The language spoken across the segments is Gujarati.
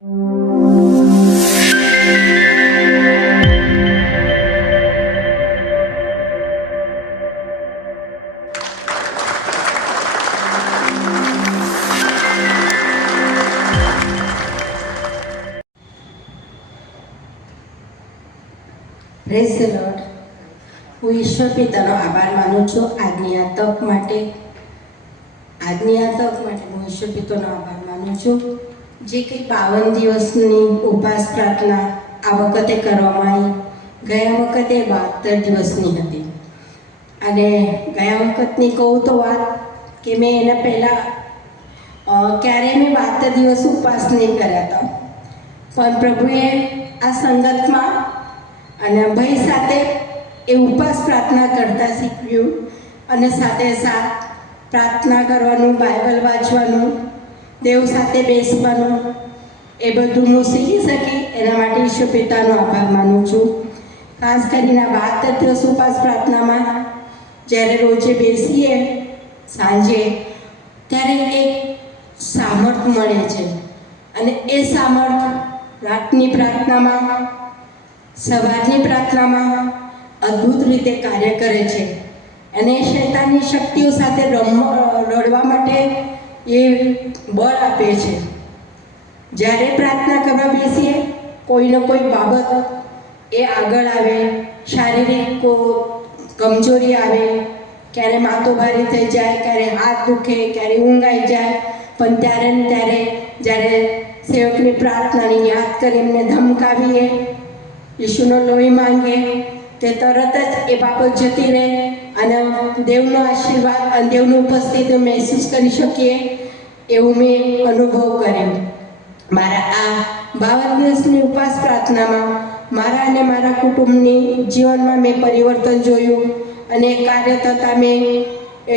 Praise the lord. હું ઈશ્વર પિતાનો આભાર માનું છું આજની આ તક માટે હું ઈશ્વર પિતાનો આભાર માનું છું. જે કંઈ 52 દિવસની ઉપવાસ પ્રાર્થના આ વખતે કરવામાં આવી, ગયા વખતે 72 દિવસની હતી. અને ગયા વખતની કહું તો વાત કે મેં એના પહેલાં ક્યારેય મેં 72 દિવસ ઉપવાસ નહીં કર્યા હતા, પણ પ્રભુએ આ સંગતમાં અને ભય સાથે એ ઉપવાસ પ્રાર્થના કરતા શીખવ્યું. અને સાથે સાથ પ્રાર્થના કરવાનું, બાઇબલ વાંચવાનું, દેવ સાથે બેસવાનું, એ બધું હું શીખી શકી. એના માટે ઈશ્વર પિતાનો આભાર માનું છું. ખાસ કરીને 72 દિવસ ઉપવાસ પ્રાર્થનામાં જ્યારે રોજે બેસીએ સાંજે, ત્યારે એક સામર્થ મળે છે. અને એ સામર્થ રાતની પ્રાર્થનામાં, સવારની પ્રાર્થનામાં અદ્ભુત રીતે કાર્ય કરે છે. અને શૈતાનની શક્તિઓ સાથે લડવા માટે એ બળ આપે છે. જ્યારે પ્રાર્થના કરવા બેસીએ, કોઈને કોઈ બાબત એ આગળ આવે, શારીરિક કમજોરી આવે, ક્યારે માથું ભારે થઈ જાય, ક્યારે હાથ દુખે, ક્યારે ઊંઘ આવી જાય, પણ ત્યારે ને ત્યારે જ્યારે સેવકની પ્રાર્થનાને યાદ કરી એમને ધમકાવીએ, ઈશુનો લોહી માંગીએ, તે તરત જ એ બાબત જતી રહે અને દેવનો આશીર્વાદ અને દેવની ઉપસ્થિતિ મહેસૂસ કરી શકીએ. એવું મેં અનુભવ કર્યો. મારા આ 52 દિવસની ઉપવાસ પ્રાર્થનામાં મારા અને મારા કુટુંબની જીવનમાં મેં પરિવર્તન જોયું. અને કાર્ય થતાં મેં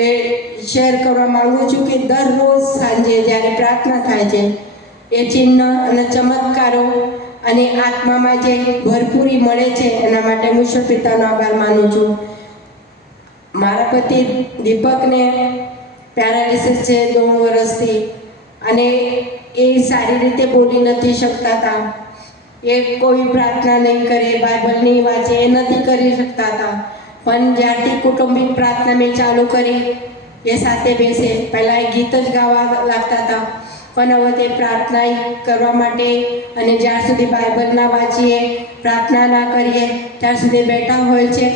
એ શેર કરવા માગું છું કે દરરોજ સાંજે જ્યારે પ્રાર્થના થાય છે, એ ચિહ્ન અને ચમત્કારો અને આત્મામાં જે ભરપૂરી મળે છે, એના માટે હું ઈશ્વર પિતાનો આભાર માનું છું. મારા પતિ દીપકને પેરાલિસિસ છે 9 વર્ષથી, અને એ સારી રીતે બોલી નથી શકતા હતા. એ કોઈ પ્રાર્થના નહીં કરે, બાઇબલ નહીં વાંચે, એ નથી કરી શકતા હતા. પણ જ્યારથી કુટુંબિક પ્રાર્થના મેં ચાલુ કરી, એ સાથે બેસે. પહેલાં એ ગીત જ ગાવા લાગતા હતા, પણ હવે તે પ્રાર્થના કરવા માટે, અને જ્યાર સુધી બાઇબલ ના વાંચીએ, પ્રાર્થના ના કરીએ, ત્યાર સુધી બેઠા હોય છે.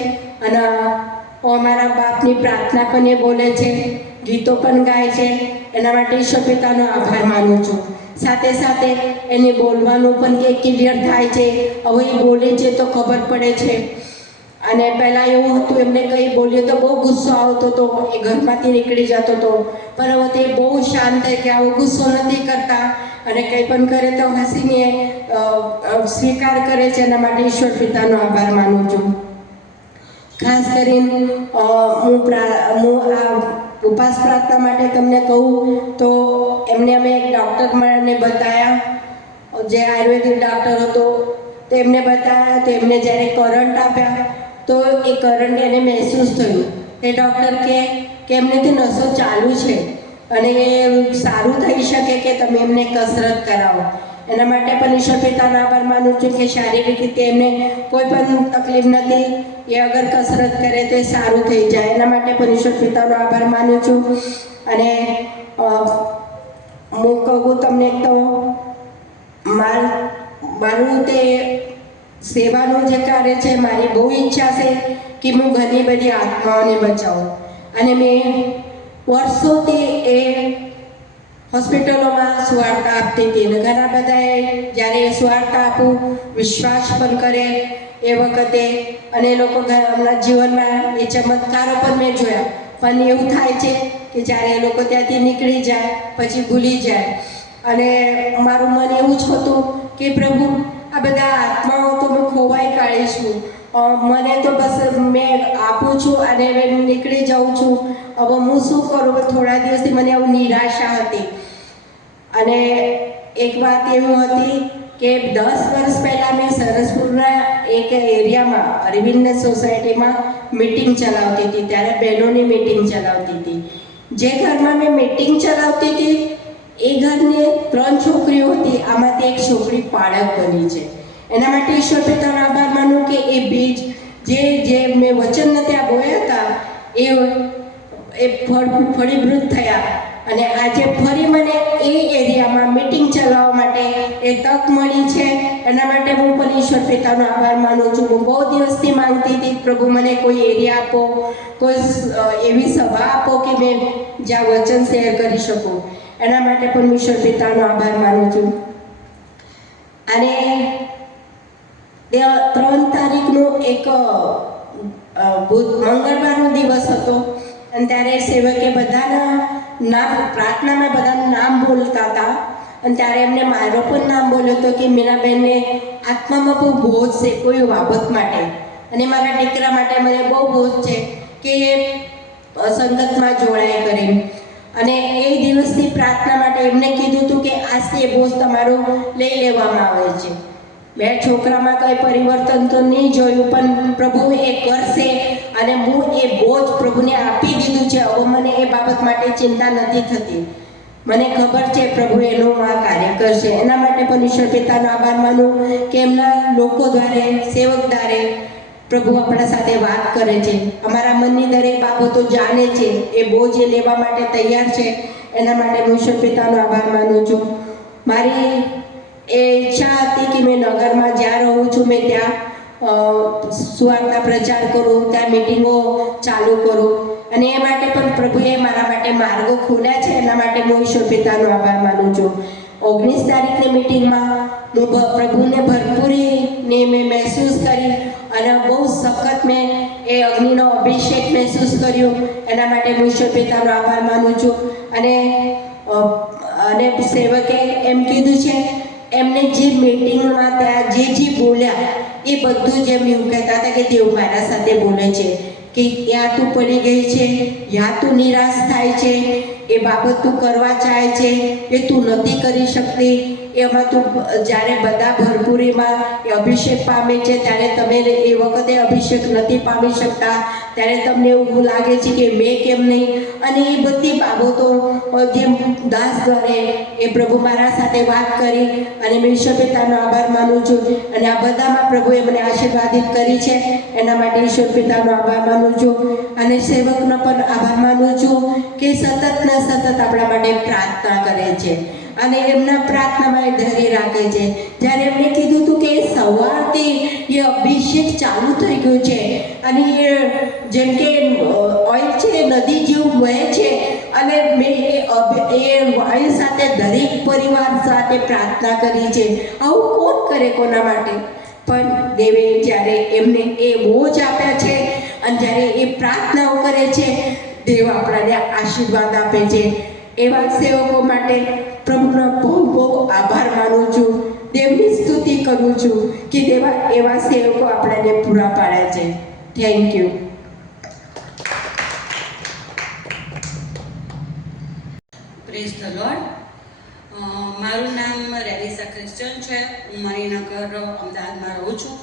અને અમારા બાપની પ્રાર્થના પણ એ બોલે છે, ગીતો પણ ગાય છે. એના માટે ઈશ્વર પિતાનો આભાર માનું છું. સાથે સાથે એને બોલવાનું પણ કે ક્લિયર થાય છે. હવે એ બોલે છે તો ખબર પડે છે. અને પહેલાં એવું હતું, એમને કંઈ બોલ્યો તો બહુ ગુસ્સો આવતો હતો, એ ઘરમાંથી નીકળી જતો હતો. પણ હવે તે બહુ શાંત થઈ કે આવો ગુસ્સો નથી કરતા, અને કંઈ પણ કરે તો હસીને સ્વીકાર કરે છે. એના માટે ઈશ્વર પિતાનો આભાર માનું છું. ખાસ કરીને હું આ ઉપવાસ પ્રાર્થના માટે તમને કહું તો એમને અમે એક ડૉક્ટરને બતાવ્યા, જે આયુર્વેદિક ડૉક્ટર હતો. તો એમને બતાવ્યા, તો એમને જ્યારે કરંટ આપ્યા તો એ કરંટ એને મહેસૂસ થયું. એ ડૉક્ટર કે એમનેથી નસો ચાલુ છે અને એ સારું થઈ શકે કે તમે એમને કસરત કરાવો. એના માટે પણ ઈશ્વર પિતાનો આભાર માનું છું કે શારીરિક રીતે એમને કોઈ પણ તકલીફ નથી. એ અગર કસરત કરે તો એ સારું થઈ જાય. એના માટે પણ ઈશ્વર પિતાનો આભાર માનું છું. અને હું કહું તમને તો મારું તે સેવાનું જે કાર્ય છે, મારી બહુ ઈચ્છા છે કે હું ઘણી બધી આત્માઓને બચાવું. અને મેં વર્ષોથી એ હોસ્પિટલોમાં સુવાર્તા આપતી હતી. અને ઘણા બધાએ જ્યારે સુવાર્તા આપું, વિશ્વાસ પણ કરે એ વખતે, અને એ લોકો એમના જીવનમાં એ ચમત્કારો પણ મેં જોયા. પણ એવું થાય છે કે જ્યારે એ લોકો ત્યાંથી નીકળી જાય પછી ભૂલી જાય. અને મારું મન એવું જ હતું કે પ્રભુ, આ બધા આત્માઓ તો મેં ખોવાઈ કાઢીશું. મને તો બસ મેં આપું છું અને નીકળી જાઉં છું. હવે હું શું કરું? થોડા દિવસથી મને આવું નિરાશા હતી. અને એક વાત એવું હતી કે 10 વર્ષ પહેલાં મેં સરસપુરના એક એરિયામાં અરવિંદ સોસાયટીમાં મીટિંગ ચલાવતી હતી. ત્યારે બહેનોની મીટિંગ ચલાવતી હતી. જે ઘરમાં મેં મીટિંગ ચલાવતી હતી એ ઘરને 3 છોકરીઓ હતી, આમાંથી એક છોકરી પાળક બની છે. એના માટે ઈશ્વર પિતાનો આભાર માનું કે એ બીજ જે મેં વચન ત્યાં બોયા હતા એ ફળીભૂત થયા અને આજે ફરી મને એ એરિયામાં મીટિંગ ચલાવવા માટે એ તક મળી છે. એના માટે હું પણ ઈશ્વર પિતાનો આભાર માનું છું. હું બહુ દિવસથી માંગતી હતી, પ્રભુ મને કોઈ એરિયા આપો, કોઈ એવી સભા આપો કે મેં જ્યાં વચન શેર કરી શકું. એના માટે પણ ઈશ્વર પિતાનો આભાર માનું છું. અને 3 તારીખનો એક મંગળવારનો દિવસ હતો અને ત્યારે સેવકે બધાના નામ પ્રાર્થનામાં બધાનું નામ બોલતા હતા અને ત્યારે એમને મારો પણ નામ બોલ્યો હતો કે મીનાબેનને આત્મામાં બહુ બોજ છે કોઈ બાબત માટે, અને મારા દીકરા માટે મને બહુ બોજ છે કે એ સંગતમાં જોડાય કરી. અને એ દિવસની પ્રાર્થના માટે એમને કીધું હતું કે આજથી એ બોજ તમારો લઈ લેવામાં આવે છે. 2 છોકરામાં કંઈ પરિવર્તન તો નહીં જોયું, પણ પ્રભુ એ કરશે અને હું એ બોજ પ્રભુને આપી દીધું છે. હવે મને એ બાબત માટે ચિંતા નથી થતી. મને ખબર છે પ્રભુ એનું આ કાર્ય કરશે. એના માટે પણ ઈશ્વર પિતાનો આભાર માનું કે એમના લોકો દ્વારા, સેવક દ્વારા પ્રભુ આપણા સાથે વાત કરે છે, અમારા મનની દરેક બાબતો જાણે છે, એ બોજ એ લેવા માટે તૈયાર છે. એના માટે હું ઈશ્વર પિતાનો આભાર માનું છું. મારી એ ઈચ્છા હતી કે મેં નગરમાં જ્યાં રહું છું મેં ત્યાં સુવાર્તા પ્રચાર કરું, ત્યાં મિટિંગો ચાલુ કરું, અને એ માટે પણ પ્રભુએ મારા માટે માર્ગો ખોલ્યા છે. એના માટે હું ઈશ્વર પિતાનો આભાર માનું છું. 19 તારીખની મિટિંગમાં હું પ્રભુને ભરપૂરીને મેં મહેસૂસ કરી અને બહુ સખત મેં એ અગ્નિનો અભિષેક મહેસૂસ કર્યો. એના માટે હું ઈશ્વર પિતાનો આભાર માનું છું. અને સેવકે એમ કીધું છે, એમને જે મીટિંગમાં ત્યાં જે બોલ્યા એ બધું જ એમ એવું કહેતા હતા કે દેવ મારા સાથે બોલે છે કે યા તું પડી ગઈ છે, યા તું નિરાશ થાય છે, એ બાબત તું કરવા ચાહે છે એ તું નથી કરી શકતી. એમાં તું જ્યારે બધા ભરપૂરીમાં એ અભિષેક પામે છે ત્યારે તમે એ વખતે અભિષેક નથી પામી શકતા, ત્યારે તમને એવું લાગે છે કે મેં કેમ નહીં. અને એ બધી બાબતો જે દાસ દ્વારા એ પ્રભુ મારા સાથે વાત કરી અને મેં ઈશ્વર પિતાનો આભાર માનું છું. અને આ બધામાં પ્રભુએ મને આશીર્વાદિત કરી છે. એના માટે ઈશ્વર પિતાનો આભાર માનું છું. અને સેવકનો પણ આભાર માનું છું કે સતત ને સતત આપણા માટે પ્રાર્થના કરે છે અને એમના પ્રાર્થનામાં એ ધરી રાખે છે. જ્યારે એમણે કીધું હતું કે સવારથી એ અભિષેક ચાલુ થઈ ગયો છે અને એ જેમ કે ઓઇલ છે એ નદી જેવું વહે છે, અને મેં એ વાયુ સાથે દરેક પરિવાર સાથે પ્રાર્થના કરી છે. આવું કોણ કરે કોના માટે? પણ દેવે જ્યારે એમને એ બોજ આપ્યા છે અને જ્યારે એ પ્રાર્થનાઓ કરે છે, દેવ આપણાને આશીર્વાદ આપે છે. એવા સેવકો માટે પ્રભુનો બહુ બહુ આભાર માનું છું. દેવની સ્તુતિ કરું છું કે એવા સેવકો આપણને પૂરા પાડે છે. Thank you. Praise the lord. મારું નામ રેલિસા ક્રિશ્ચન છે. હું મણિનગર અમદાવાદમાં રહું છું.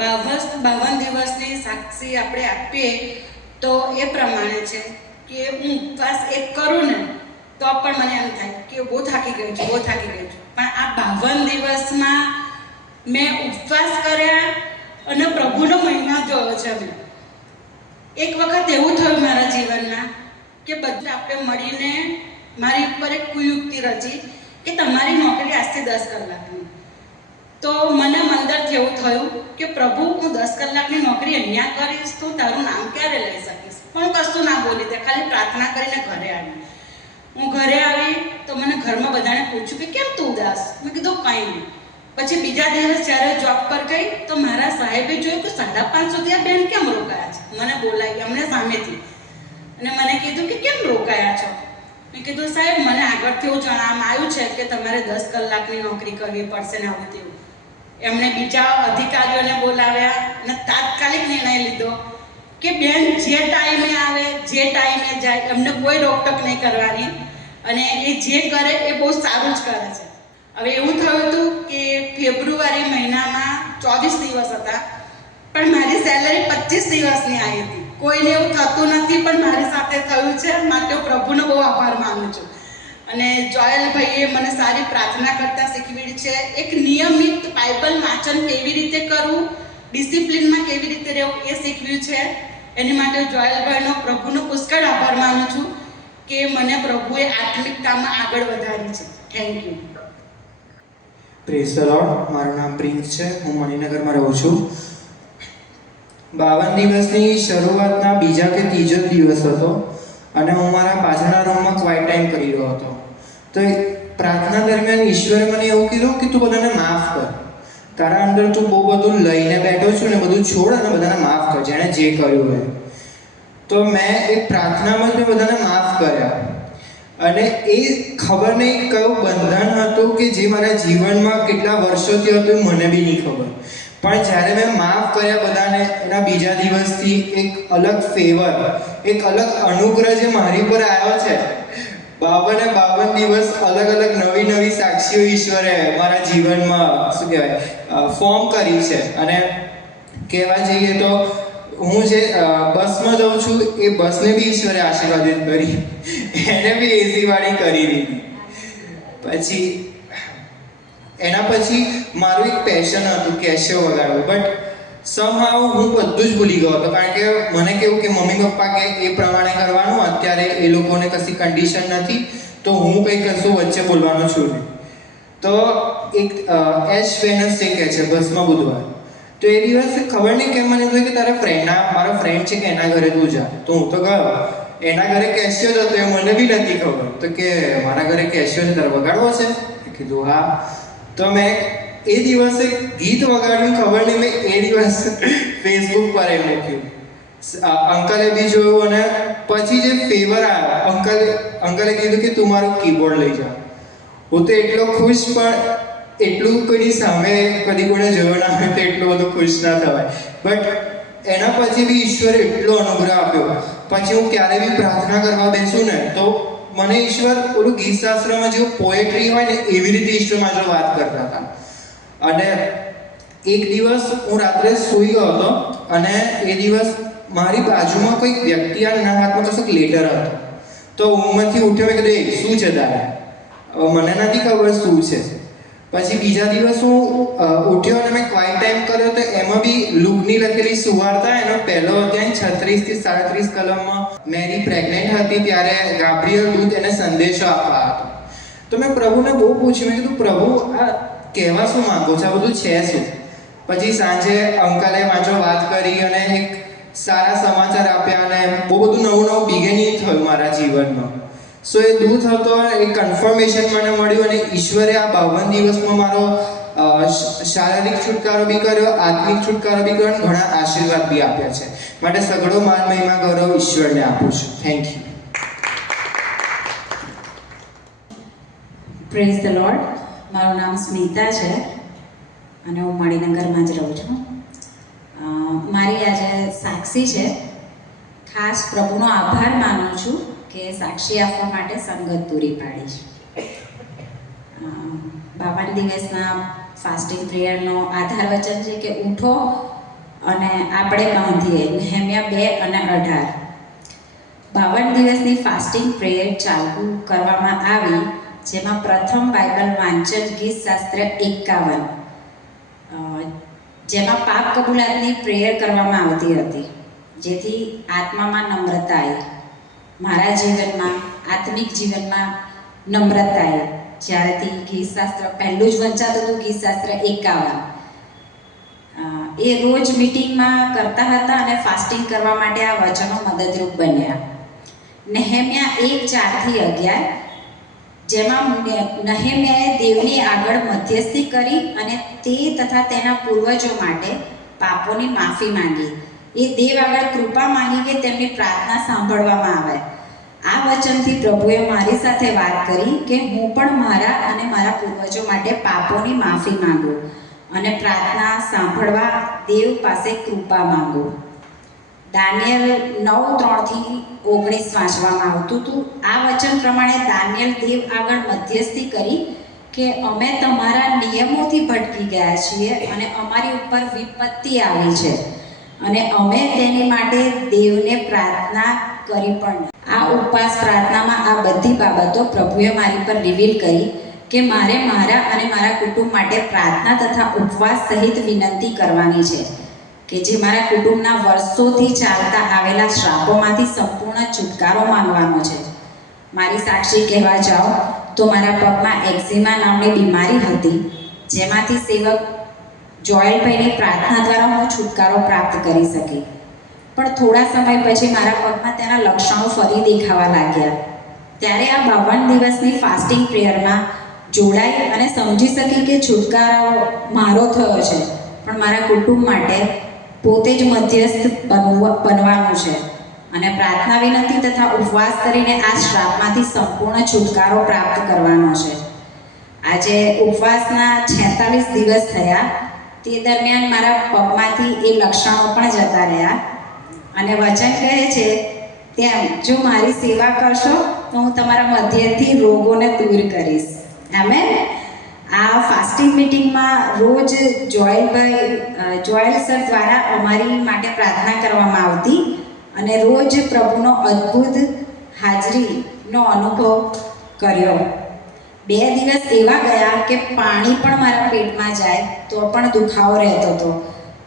52 દિવસની સાક્ષી આપણે આપીએ તો એ પ્રમાણે છે કે હું ઉપવાસ એક કરું ને તો પણ મને એમ થાય કે બહુ થાકી ગઈ છું. પણ આ 52 દિવસમાં મેં ઉપવાસ કર્યા અને પ્રભુનો મહિમા જોયો છે. મેં એક વખત એવું થયું મારા જીવનમાં કે બધા આપણે મળીને મારી ઉપર એક કુયુક્તિ રચી કે તમારી નોકરી આજથી 10 કલાકની. તો મને અંદરથી એવું થયું કે પ્રભુ, હું 10 કલાકની નોકરી અહીંયા કરીશ તો તારું નામ ક્યારે લઈ શકીશ? પણ હું કશું ના બોલી દે, ખાલી પ્રાર્થના કરીને ઘરે આવી. હું ઘરે આવી તો મને ઘરમાં બધાને પૂછ્યું કે કેમ તું ઉદાસ? મેં કીધું કંઈ નહીં. પછી બીજા દિવસ જ્યારે જોબ પર ગઈ તો મારા સાહેબે જોયું કે 5:30 સુધી આ બેન કેમ રોકાયા છે. મને બોલાવી અમને સામેથી અને મને કીધું કે કેમ રોકાયા છો? મેં કીધું સાહેબ, મને આગળથી એવું જણાવવામાં આવ્યું છે કે તમારે 10 કલાકની નોકરી કરવી પડશે ને આવું તેવું. એમણે બીજા અધિકારીઓને બોલાવ્યા અને તાત્કાલિક નિર્ણય લીધો કે બેન જે ટાઈમે આવે, જે ટાઈમે જાય, એમને કોઈ રોકટોક નહીં કરવાની અને એ જે કરે એ બહુ સારું જ કરે છે. હવે એવું થયું હતું કે ફેબ્રુઆરી મહિનામાં 24 દિવસ હતા, પણ મારી સેલરી 25 દિવસની આવી હતી. કોઈને એવું થતું નથી, પણ મારી સાથે થયું છે. માટે હું પ્રભુનો બહુ આભાર માનું છું. અને જોયલભાઈએ મને સારી પ્રાર્થના કરતા શીખવી છે. એક નિયમિત બાઇબલ વાંચન કેવી રીતે કરવું, ડિસિપ્લિનમાં કેવી રીતે રહેવું એ શીખવ્યું છે. એની માટે જોયલભાઈનો પ્રભુનો પુષ્કળ આભાર માનું છું કે મને પ્રભુએ આત્મિકતામાં આગળ વધારી છે. Thank you. Praise the lord. મારું નામ પ્રિન્સ છે. હું મણિનગરમાં રહું છું. 52 દિવસની શરૂઆતના બીજા કે ત્રીજો દિવસ હતો અને હું મારા પાછળના રૂમમાં ક્વાઇટ ટાઈમ કરી રહ્યો હતો. તો પ્રાર્થના દરમિયાન ઈશ્વરે મને એવું કીધું કે તું બધાને માફ કર. તારા અંદર તું બહુ બધું લઈને બેઠો છું ને બધું છોડ અને બધાને માફ કર, જેણે જે કર્યું હોય. તો મેં એ પ્રાર્થનામાં જ બધાને માફ કર્યા. અને એ ખબર નહીં કયું બંધન હતું કે જે મારા જીવનમાં કેટલા વર્ષોથી હતું મને બી નહીં ખબર. પણ જ્યારે મેં માફ કર્યા બધાને, એના બીજા દિવસથી એક અલગ ફેવર, એક અલગ અનુગ્રહ જે મારી પર આવ્યો છે. 52 દિવસ અલગ અલગ નવી સાક્ષીઓ ઈશ્વરે મારા જીવનમાં શું કહેવાય ફોર્મ કરી છે. અને કહેવા જઈએ તો હું જે બસમાં જાઉં છું એ બસને બી ઈશ્વરે આશીર્વાદિત કરી, એને બી એસી વાળી કરી દીધી. પછી એના પછી મારું એક પેશન હતું કેશિયો વગાડવું, બટ સમહાવ હું બધું જ ભૂલી ગયો હતો. કારણ કે મને કેવું કે મમ્મી પપ્પા કે એ પ્રમાણે કરવાનું, અત્યારે એ લોકોને કશી કન્ડિશન નથી તો હું કંઈ કશું વચ્ચે બોલવાનું છું નહીં. તો એક એશ વેનસડે કહે છે બસમાં બુધવાર. તો એ દિવસે ખબર નહીં કેમ મને થયું કે મારો ફ્રેન્ડ છે કે એના ઘરે તું જા. તો હું તો ગયો. એના ઘરે કેશિયો જ હતો એ મને બી નથી ખબર. તો કે મારા ઘરે કેશિયો છે, તારે વગાડવો છે? મેં કીધું હા. તો મેં એ દિવસે ગીત વગાડ્યું. ખબર નહીં મેં એ દિવસ ફેસબુક પર એ મૂક્યું. અંકલે બી જોયું અને પછી જે ફેવર આવ્યો, અંકલે કીધું કે તું મારું કીબોર્ડ લઈ જા. હું તો એટલો ખુશ, પણ એટલું કોઈની સામે કદી કોઈને જોયો ના હોય તો એટલું બધું ખુશ ના થવાય. બટ એના પછી બી ઈશ્વરે એટલો અનુગ્રહ આપ્યો. પછી હું ક્યારે બી પ્રાર્થના કરવા બેસું ને તો મને ઈશ્વર ઓલું ગીતશાસ્ત્રમાં જેવું પોએટ્રી હોય ને એવી રીતે ઈશ્વર મારી જોડે વાત કરતા હતા. અને એક દિવસ હું રાત્રે સૂઈ ગયો હતો અને એ દિવસ મારી બાજુમાં કોઈક વ્યક્તિ અને એના હાથમાં કશોક લેટર હતો. તો ઊંઘમાંથી ઉઠ્યો, મેં કીધું શું છે તારે? મને નથી ખબર શું છે. પછી બીજા દિવસ હું ઉઠ્યો અને મેં ક્વાઇટ ટાઈમ કર્યો તો એમાં બી લુકની લખેલી સુવાર્તા, એનો પહેલો અધ્યાય 36 થી 37 કલમમાં મેરી પ્રેગ્નેન્ટ હતી ત્યારે ગાબ્રિયલ દૂત એને સંદેશો આપવા હતો. તો મેં પ્રભુને બહુ પૂછ્યું, મેં કીધું પ્રભુ આ કહેવા શું માંગો છો, આ બધું છે શું? પછી સાંજે અંકલે વાંચો વાત કરી અને એક સારા સમાચાર આપ્યા અને બહુ બધું નવું બિગિનિંગ થયું મારા જીવનમાં. સો એ દૂત હતો, એ કન્ફર્મેશન મને મળ્યું અને ઈશ્વરે આ 52 દિવસમાં મારો શારીરિક છુટકારો બી કર્યો, આત્મિક છુટકારો બી કર્યો અને ઘણા આશીર્વાદ બી આપ્યા છે. માટે સગળો માન મહિમા ગૌરવ ઈશ્વરને આપું છું. Thank you. Praise the lord. મારું નામ સ્મિતા છે અને હું મણિનગરમાં જ રહું છું. મારી આજે સાક્ષી છે. ખાસ પ્રભુનો આભાર માનું છું કે સાક્ષી આપવા માટે સંગત પૂરી પાડી છે. 52 દિવસના ફાસ્ટિંગ પ્રેયરનો આધાર વચન છે કે ઉઠો અને આપણે બાંધીએ, નેહમ્યા 2 અને 18. 52 દિવસની ફાસ્ટિંગ પ્રેયર ચાલુ કરવામાં આવી, જેમાં પ્રથમ બાઇબલ વાંચન ગીતશાસ્ત્ર 51, જેમાં પાપ કબૂલાતની પ્રેયર કરવામાં આવતી હતી, જેથી આત્મામાં નમ્રતા આવી. મારા જીવનમાં, આત્મિક જીવનમાં નમ્રતા આવી. જ્યારેથી ગીતશાસ્ત્ર પહેલું જ વંચાતું હતું, ગીતશાસ્ત્ર 51, એ રોજ મિટિંગમાં કરતા હતા અને ફાસ્ટિંગ કરવા માટે આ વચનો મદદરૂપ બન્યા. નેહમ્યા 1:4-11, જેમાં નેહમ્યાએ દેવની આગળ મધ્યસ્થી કરી અને તે તથા તેના પૂર્વજો માટે પાપોની માફી માંગી. એ દેવ આગળ કૃપા માંગી કે તેમની પ્રાર્થના સાંભળવામાં આવે. આ વચનથી પ્રભુએ મારી સાથે વાત કરી કે હું પણ મારા અને મારા પૂર્વજો માટે પાપોની માફી માંગું અને પ્રાર્થના સાંભળવા દેવ પાસે કૃપા માંગું. દાનિયેલ 9:3-19 વાંચવામાં આવતું હતું. આ વચન પ્રમાણે દાનિયેલ દેવ આગળ મધ્યસ્થી કરી કે અમે તમારા નિયમોથી ભટકી ગયા છીએ અને અમારી ઉપર વિપત્તિ આવી છે. અને અમે તેની માટે દેવને પ્રાર્થના કરી પણ. આ ઉપવાસ પ્રાર્થનામાં આ બધી બાબતો પ્રભુએ મારી પર રિવીલ કરી કે મારે મારા અને મારા કુટુંબ માટે પ્રાર્થના તથા ઉપવાસ સહિત વિનંતી કરવાની છે કે જે મારા કુટુંબના વર્ષોથી ચાલતા આવેલા શ્રાપોમાંથી સંપૂર્ણ છુટકારો માંગવાનો છે. મારી સાક્ષી કહેવા જાઓ તો મારા પગમાં એક્ઝિમા નામની બીમારી હતી, જેમાંથી સેવક જોયલભાઈની પ્રાર્થના દ્વારા હું છુટકારો પ્રાપ્ત કરી શકી. પણ થોડા સમય પછી મારા પગમાં તેના લક્ષણો ફરી દેખાવા લાગ્યા. ત્યારે આ 52 દિવસની ફાસ્ટિંગ પ્રેયરમાં જોડાઈ અને સમજી શકી કે છુટકારો મારો થયો છે, પણ મારા કુટુંબ માટે પોતે જ મધ્યસ્થ બનવાનું છે અને પ્રાર્થના વિનંતી તથા ઉપવાસ કરીને આ શ્રાપમાંથી સંપૂર્ણ છુટકારો પ્રાપ્ત કરવાનો છે. આજે ઉપવાસના 46 દિવસ થયા. તે દરમિયાન મારા પગમાંથી એ લક્ષણો પણ જતા રહ્યા અને વચન કહે છે તેમ જો મારી સેવા કરશો તો હું તમારા મધ્યથી રોગોને દૂર કરીશ. આમેન. આ ફાસ્ટિંગ મિટિંગમાં રોજ જોયલ સર દ્વારા અમારી માટે પ્રાર્થના કરવામાં આવતી અને રોજ પ્રભુનો અદ્ભુત હાજરીનો અનુભવ કર્યો. 2 દિવસ એવા ગયા કે પાણી પણ મારા પેટમાં જાય તો પણ દુખાવો રહેતો હતો.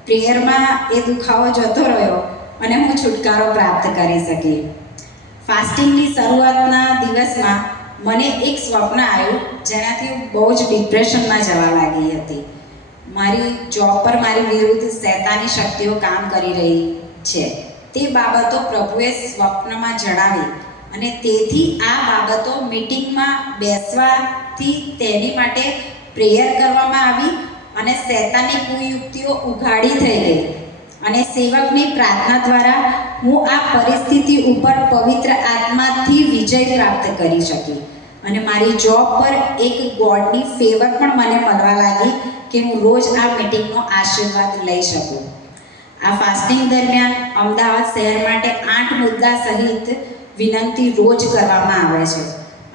પ્રેયરમાં એ દુખાવો જતો રહ્યો અને હું છુટકારો પ્રાપ્ત કરી શકી. ફાસ્ટિંગની શરૂઆતના દિવસમાં મને એક સ્વપ્ન આવ્યું જેનાથી હું બહુ જ ડિપ્રેશનમાં જવા લાગી હતી. મારી જોબ પર મારી વિરુદ્ધ શૈતાની શક્તિઓ કામ કરી રહી છે. તે બાબતો પ્રભુએ સ્વપ્નમાં જણાવી અને તેથી આ બાબતો મીટિંગમાં બેસવાથી તેની માટે પ્રેયર કરવામાં આવી અને શૈતાની કુયુક્તિઓ ઉઘાડી થઈ ગઈ અને સેવકની પ્રાર્થના દ્વારા હું આ પરિસ્થિતિ ઉપર પવિત્ર આત્માથી વિજય પ્રાપ્ત કરી શકી અને મારી જોબ પર એક ગોડની ફેવર પણ મને મળવા લાગી કે હું રોજ આ મીટિંગનો આશીર્વાદ લઈ શકું. આ ફાસ્ટિંગ દરમિયાન અમદાવાદ શહેર માટે 8 મુદ્દા સહિત વિનંતી રોજ કરવામાં આવે છે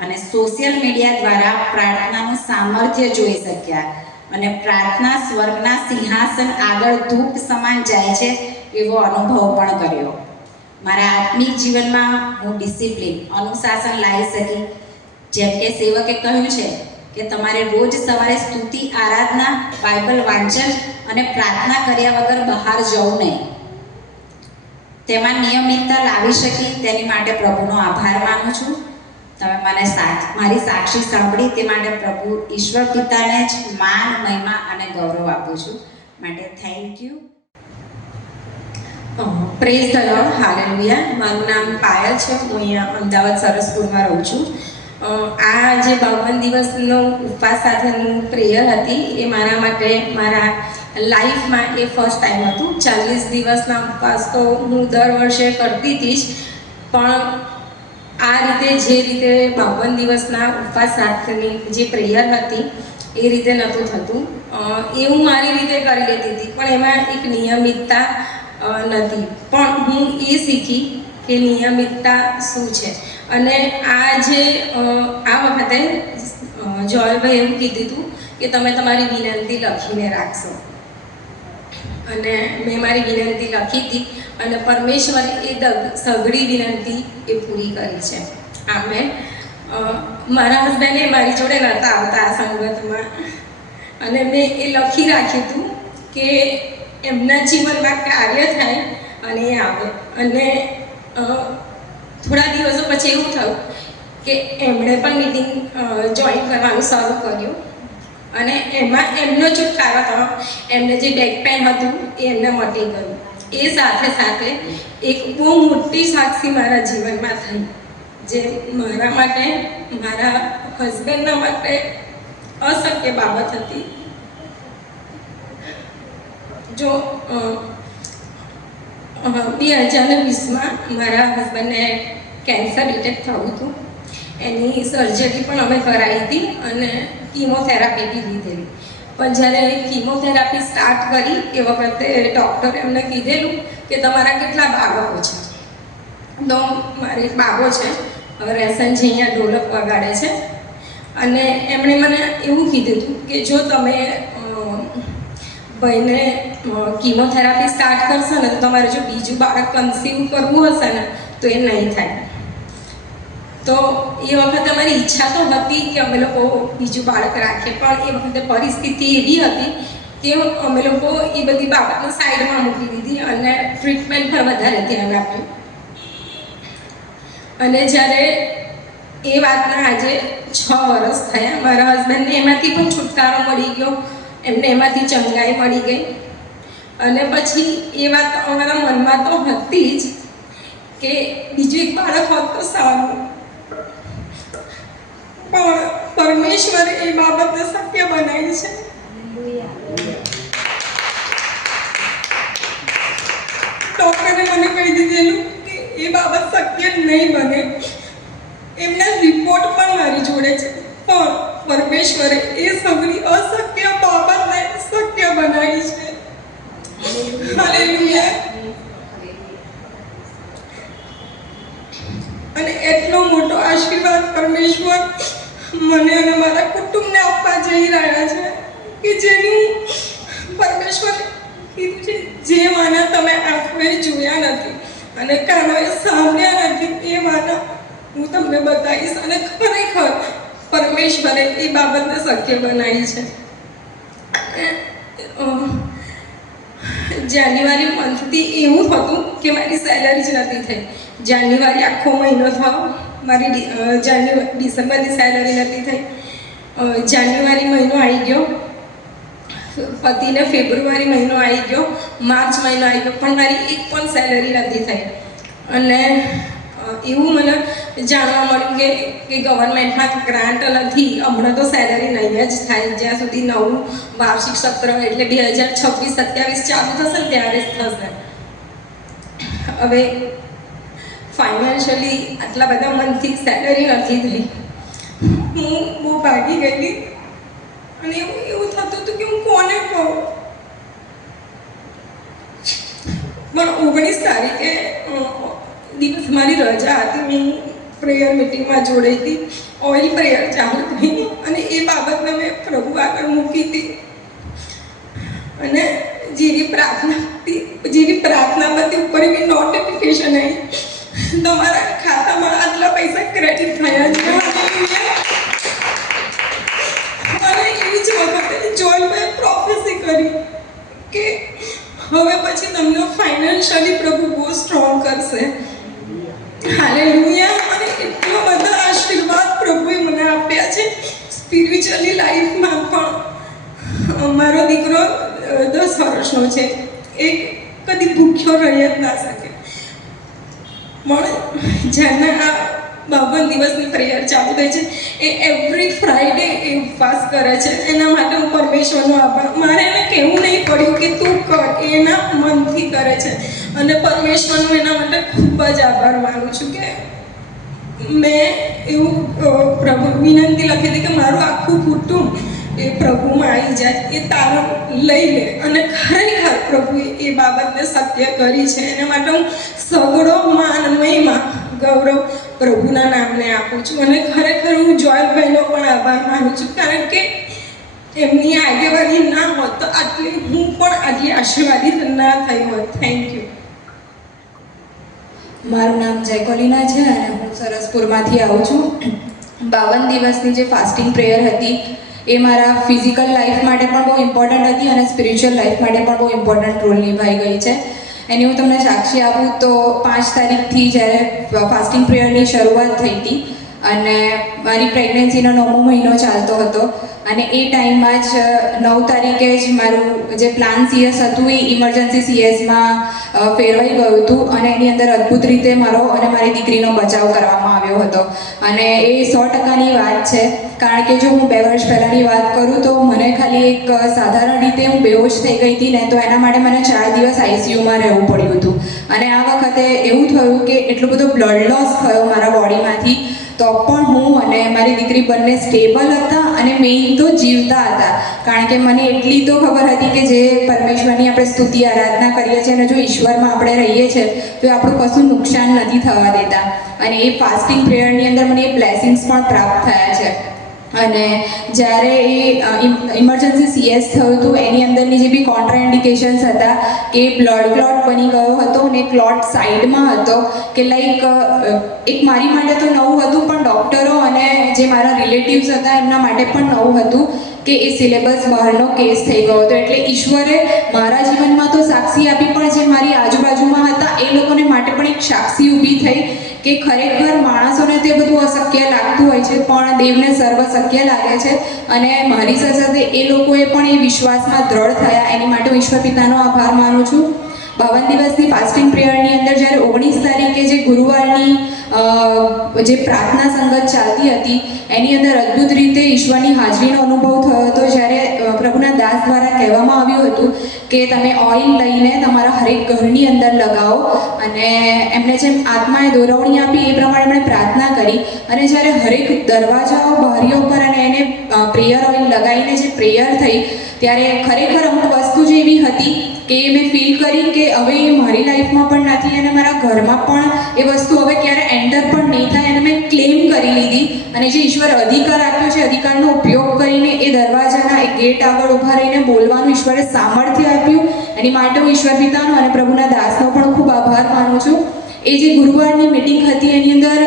અને સોશિયલ મીડિયા દ્વારા પ્રાર્થનાનું સામર્થ્ય જોઈ શક્યા અને પ્રાર્થના સ્વર્ગના સિંહાસન આગળ ધૂપ સમાન જાય છે એવો અનુભવ પણ કર્યો. મારા આત્મિક જીવનમાં હું ડિસિપ્લિન અનુશાસન લાવી શકી. જેમ કે સેવકે કહ્યું છે કે તમારે રોજ સવારે સ્તુતિ આરાધના બાઇબલ વાંચન અને પ્રાર્થના કર્યા વગર બહાર જવું નહીં. તેમાં નિયમિતતા લાવી શકી તેની માટે પ્રભુનો આભાર માનું છું. તમે મને મારી સાક્ષી સાંભળી તે માટે પ્રભુ ઈશ્વર પિતાને જ માન મહિમા અને ગૌરવ આપું છું. માટે thank you. Praise the lord. Hallelujah. મારું નામ પાયલ છે. હું અહીંયા અમદાવાદ સરસપુરમાં રહું છું. આ જે 52 દિવસનો ઉપવાસ સાથેનું પ્રેયર હતી એ મારા માટે મારા લાઈફમાં એ ફર્સ્ટ ટાઈમ હતું. 40 દિવસના ઉપવાસ તો હું દર વર્ષે કરતી હતી જ, પણ આ રીતે જે રીતે 52 દિવસના ઉપવાસ સાથેની જે પ્રેયર હતી એ રીતે નહોતું થતું. એ હું મારી રીતે કરી લેતી હતી, પણ એમાં એક નિયમિતતા નથી. પણ હું એ શીખી કે નિયમિતતા શું છે. અને આ વખતે જોયલભાઈ એવું કીધું હતું કે તમે તમારી વિનંતી લખીને રાખશો અને મેં મારી વિનંતી લખી હતી અને પરમેશ્વરે એ સઘળી વિનંતી એ પૂરી કરી છે. આમેન. મારા હસબન્ડે મારી જોડે નહોતા આવતા આ સંગતમાં અને મેં એ લખી રાખ્યું હતું કે એમના જીવનમાં કાર્ય થાય અને એ આવે. અને થોડા દિવસો પછી એવું થયું કે એમણે પણ મિટિંગ જોઈન કરવાનું શરૂ કર્યું અને એમાં એમનો છુટકારો થયો. એમને જે બેક પેન હતું એ એમને મટી ગયું. એ સાથે સાથે એક બહુ મોટી સાક્ષી મારા જીવનમાં થઈ જે મારા માટે મારા હસબન્ડના માટે અશક્ય બાબત હતી. જો 2020માં મારા હસબન્ડને કેન્સર ડિટેક્ટ થયું હતું. એની સર્જરી પણ અમે કરાવી હતી અને કીમોથેરાપી બી લીધેલી. પણ જ્યારે કીમોથેરાપી સ્ટાર્ટ કરી એ વખતે ડૉક્ટરે એમને કીધેલું કે તમારા કેટલા બાળકો છે. તો મારે એક બાબો છે, રેસન છે, અહીંયા ઢોલક વગાડે છે. અને એમણે મને એવું કીધું હતું કે જો તમે ભાઈને કીમોથેરાપી સ્ટાર્ટ કરશો ને તો તમારે જો બીજું બાળક કન્સીવ કરવું હશે ને તો એ નહીં થાય. તો એ વખતે અમારી ઈચ્છા તો હતી કે અમે લોકો બીજું બાળક રાખીએ, પણ એ વખતે પરિસ્થિતિ એવી હતી કે અમે લોકો એ બધી બાબતને સાઈડમાં મૂકી દીધી અને ટ્રીટમેન્ટ પર વધારે ધ્યાન આપ્યું. અને જ્યારે એ વાતના આજે 6 વર્ષ થયા, મારા હસબન્ડને એમાંથી પણ છુટકારો મળી ગયો, એમને એમાંથી ચંગાઈ મળી ગઈ. અને પછી એ વાત અમારા મનમાં તો હતી જ કે બીજું એક બાળક હોત તો સારું, પણ પરમેશ્વરે એ બાબતને શક્ય બનાવી છે. ડૉક્ટરે મને કહી દીધેલું કે એ બાબત શક્ય નહીં બને. એમના રિપોર્ટ પણ મારી જોડે છે, પણ પરમેશ્વરે એ સગળી અશક્ય બાબતને શક્ય બનાવી છે. હાલેલુયા. અને એટલો મોટો આશીર્વાદ પરમેશ્વર મને અને મારા કુટુંબને આપવા જઈ રહ્યા છે કે જેનું પરમેશ્વર કીધું છે, જે માના તમે આંખોએ જોયા નથી અને કાનોએ સાંભળ્યા નથી એ માના હું તમને બતાવીશ. અને ખરેખર પરમેશ્વરે એ બાબતને શક્ય બનાવી છે. જાન્યુઆરી મંથથી એવું થતું કે મારી સેલરી જ નથી થઈ. જાન્યુઆરી આખો મહિનો થયો, મારી ડિસેમ્બરની સેલરી નથી થઈ. જાન્યુઆરી મહિનો આવી ગયો, પતિને ફેબ્રુઆરી મહિનો આવી ગયો, માર્ચ મહિનો આવી ગયો, પણ મારી એક પણ સેલરી નથી થઈ. અને એવું મને જાણવા મળ્યું કે ગવર્મેન્ટમાં ગ્રાન્ટ નથી, હમણાં તો સેલરી નહીં જ થાય, જ્યાં સુધી નવું વાર્ષિક સત્ર એટલે 2026-27 ચાલુ થશે ને ત્યારે જ થશે. હવે ફાઇનાન્શિયલી આટલા બધા મંથથી સેલરી નથી થઈ. હું બહુ ભાગી ગયેલી અને એવું થતું હતું કે હું કોને કહું. પણ 19 તારીખે દિવસ મારી રજા હતી, હું પ્રેયર મિટિંગમાં જોડાઈ હતી, ઓઇલ પ્રેયર ચાલુ થઈ અને એ બાબતને મેં પ્રભુ આગળ મૂકી હતી. અને જેવી પ્રાર્થના બધી ઉપર એવી નોટિફિકેશન આવી, તમારા ખાતામાં આટલા પૈસા ક્રેડિટ થયા છે. અને એવી જ વખતે જોયલભાઈ પ્રોફેસી કરી કે હવે પછી તમને ફાઇનાન્શિયલી પ્રભુ બહુ સ્ટ્રોંગ કરશે. હાલેલુયા. અને એટલા બધા આશીર્વાદ પ્રભુએ મને આપ્યા છે સ્પિરિચ્યુઅલી લાઈફમાં પણ. મારો દીકરો 10 વર્ષનો છે, એ કદી ભૂખ્યો રહી જ ના શકે. પણ જ્યારના આ 52 દિવસની પ્રેયર ચાલુ થઈ છે, એ એવરી ફ્રાઈડે એ ઉપવાસ કરે છે. એના માટે હું પરમેશ્વરનો આભાર, મારે એને કહેવું નહીં પડ્યું કે તું કર, એના મનથી કરે છે. અને પરમેશ્વરનો એના માટે ખૂબ જ આભાર માનું છું કે મેં એવું પ્રભુ વિનંતી લખી હતી કે મારું આખું કુટુંબ એ પ્રભુમાં આવી જાય, એ તારણ લઈ લે. અને ખરેખર પ્રભુએ એ બાબતને શક્ય કરી છે. એના માટે હું સગળો માન મહિમા ગૌરવ પ્રભુના નામને આપું છું. અને ખરેખર હું જોયલભાઈનો પણ આભાર માનું છું, કારણ કે એમની આગેવાની ના હોત તો હું પણ આટલી આશીર્વાદિત ના થઈ હોત. Thank you. મારું નામ જયકોલીના છે અને હું સરસપુરમાંથી આવું છું. 52 દિવસની જે ફાસ્ટિંગ પ્રેયર હતી એ મારા ફિઝિકલ લાઈફ માટે પણ બહુ ઇમ્પોર્ટન્ટ હતી અને સ્પિરિચ્યુઅલ લાઈફ માટે પણ બહુ ઇમ્પોર્ટન્ટ રોલ નિભાઈ ગઈ છે. એની હું તમને સાક્ષી આપું તો 5 તારીખથી જ્યારે ફાસ્ટિંગ પ્રેયરની શરૂઆત થઈ હતી અને મારી પ્રેગ્નન્સીનો 9મો મહિનો ચાલતો હતો અને એ ટાઈમમાં જ 9 તારીખે જ મારું જે પ્લાન CS હતું એ ઇમરજન્સી CSમાં ફેરવાઈ ગયું હતું અને એની અંદર અદ્ભુત રીતે મારો અને મારી દીકરીનો બચાવ કરવામાં આવ્યો હતો. અને એ 100%ની વાત છે, કારણ કે જો હું 2 વર્ષ પહેલાંની વાત કરું તો મને ખાલી એક સાધારણ રીતે હું બેહોશ થઈ ગઈ હતી ને તો એના માટે મને 4 દિવસ ICUમાં રહેવું પડ્યું હતું. અને આ વખતે એવું થયું કે એટલો બધો બ્લડ લોસ થયો મારા બોડીમાંથી, તો પણ હું અને મારી દીકરી બંને સ્ટેબલ હતા અને મેઇન તો જીવતા હતા. કારણ કે મને એટલી તો ખબર હતી કે જે પરમેશ્વરની આપણે સ્તુતિ આરાધના કરીએ છીએ અને જો ઈશ્વરમાં આપણે રહીએ છીએ તો આપણું કશું નુકસાન નથી થવા દેતા. અને એ ફાસ્ટિંગ પ્રેયરની અંદર મને એ બ્લેસિંગ્સ પણ પ્રાપ્ત થયા છે. અને જ્યારે એ ઇમરજન્સી CS થયું હતું એની અંદરની જે બી કોન્ટ્રાઇન્ડિકેશન્સ હતા કે બ્લડ ક્લોટ બની ગયો હતો અને ક્લોટ સાઈડમાં હતો કે લાઈક એક મારી માટે તો નવું હતું પણ ડૉક્ટરો અને જે મારા રિલેટિવ્સ હતા એમના માટે પણ નવું હતું કે એ સિલેબસ બહારનો કેસ થઈ ગયો હતો. એટલે ઈશ્વરે મારા જીવનમાં તો સાક્ષી આપી પણ જે મારી આજુબાજુમાં હતા એ લોકોને માટે પણ એક સાક્ષી ઊભી થઈ કે ખરેખર માણસોને તે બધું અશક્ય લાગતું હોય છે પણ દેવને સર્વ શક્ય લાગે છે. અને મારી સાથે એ લોકોએ પણ એ વિશ્વાસમાં દ્રઢ થયા. એની માટે હું ઈશ્વર પિતાનો આભાર માનું છું. 52 દિવસની ફાસ્ટિંગ પ્રેયરની અંદર જ્યારે 19 તારીખે જે ગુરુવારની જે પ્રાર્થના સંગત ચાલતી હતી એની અંદર અદ્ભુત રીતે ઈશ્વરની હાજરીનો અનુભવ થયો હતો. જ્યારે પ્રભુના દાસ દ્વારા કહેવામાં આવ્યું હતું કે તમે ઓઇલ લઈને તમારા હરેક ઘરની અંદર લગાવો અને એમને જેમ આત્માએ દોરવણી આપી એ પ્રમાણે એમણે પ્રાર્થના કરી અને જ્યારે હરેક દરવાજાઓ બારીઓ પર અને એને પ્રેયર ઓઇલ લગાવીને જે પ્રેયર થઈ ત્યારે ખરેખર અમુક વસ્તુ જે એવી હતી કે મેં ફીલ કરી કે હવે એ મારી લાઈફમાં પણ નથી અને મારા ઘરમાં પણ એ વસ્તુ હવે ક્યારે એન્ટર પણ નહીં થાય અને મેં ક્લેમ કરી લીધી. અને જે ઈશ્વર અધિકાર આપ્યો છે અધિકારનો ઉપયોગ કરીને એ દરવાજાના એ ગેટ આગળ ઊભા રહીને બોલવાનું ઈશ્વરે સામર્થ્ય આપ્યું. એની માટે હું ઈશ્વર પિતાનો અને પ્રભુના દાસનો પણ ખૂબ આભાર માનું છું. એ જે ગુરુવારની મિટિંગ હતી એની અંદર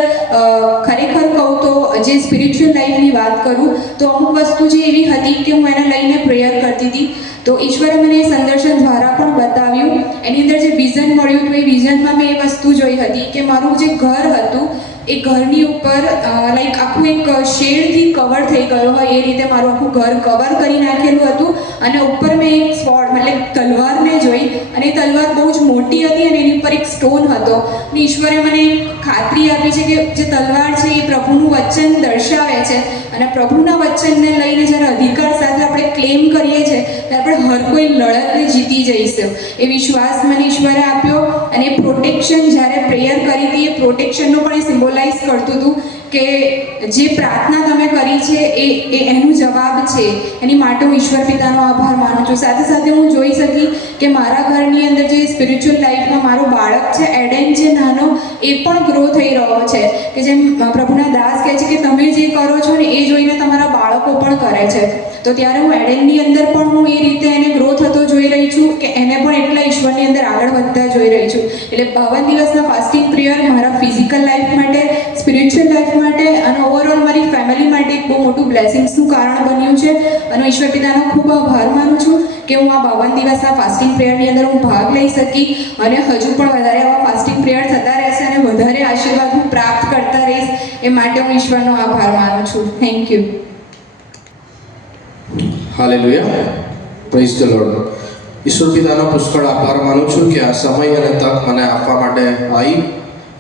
ખરેખર કહું તો જે સ્પિરિચ્યુઅલ લાઈફની વાત કરું તો અમુક વસ્તુ જે એવી હતી કે હું એને લઈને પ્રેયર કરતી હતી તો ઈશ્વરે મને એ સંદર્શન દ્વારા પણ બતાવ્યું. એની અંદર જે વિઝન મળ્યું હતું એ વિઝનમાં મેં એ વસ્તુ જોઈ હતી કે મારું જે ઘર હતું એ ઘરની ઉપર લાઈક આખું એક શેડથી કવર થઈ ગયો હોય એ રીતે મારું આખું ઘર કવર કરી નાખેલું હતું અને ઉપર મેં એક સ્વોર્ડ મતલબ તલવારને જોઈ અને એ તલવાર બહુ જ મોટી હતી અને એની ઉપર એક સ્ટોન હતો અને ઈશ્વરે મને ખાતરી આપી છે કે જે તલવાર છે એ પ્રભુનું વચન દર્શાવે છે અને પ્રભુના વચનને લઈને જ્યારે અધિકાર સાથે આપણે ક્લેમ કરીએ છીએ ત્યારે આપણે હર કોઈ લડતને જીતી જઈશું એ વિશ્વાસ મને ઈશ્વરે આપ્યો. અને પ્રોટેક્શન જ્યારે પ્રેયર કરી હતી એ પ્રોટેક્શનનો પણ એ સિમ્બોલાઇઝ કરતું હતું કે જે પ્રાર્થના તમે કરી છે એ એનું જવાબ છે. એની માટે હું ઈશ્વર પિતાનો આભાર માનું છું. સાથે સાથે હું જોઈ શકી કે મારા ઘરની અંદર જે સ્પિરિચ્યુઅલ લાઈફમાં મારું બાળક છે એડેન જે નાનો એ પણ ગ્રો થઈ રહ્યો છે કે જેમ પ્રભુના દાસ કહે છે કે તમે જે કરો છો ને એ જોઈને તમારા બાળકો પણ કરે છે. તો ત્યારે હું એડેનની અંદર પણ હું એ રીતે એને ગ્રો થતો જોઈ રહી છું કે એને પણ એટલા ઈશ્વરની અંદર આગળ વધતા જોઈ રહી છું. એટલે 52 દિવસના ફાસ્ટિંગ પ્રેયર મારા ફિઝિકલ લાઈફ માટે સ્પિરિચ્યુઅલ લાઈફ માટે અને ઓવરઓલ મારી ફેમિલી માટે એક બહુ મોટું બ્લેસિંગ્સનું કારણ બન્યું છે. અને ઈશ્વર પિતાનો ખૂબ આભાર માનું છું કે હું આ 52 દિવસના ફાસ્ટિંગ પ્રેયરની અંદર હું ભાગ લઈ શકી અને હજુ પણ વધારે આવા ફાસ્ટિંગ પ્રેયર થતા રહેશે અને વધારે આશીર્વાદ હું પ્રાપ્ત કરતા રહીશ એ માટે હું ઈશ્વરનો આભાર માનું છું. Thank you. Hallelujah, praise the lord. ઈશ્વર પિતાનો પુષ્કળ આભાર માનું છું કે આ સમય અને તક મને આપવા માટે આવી.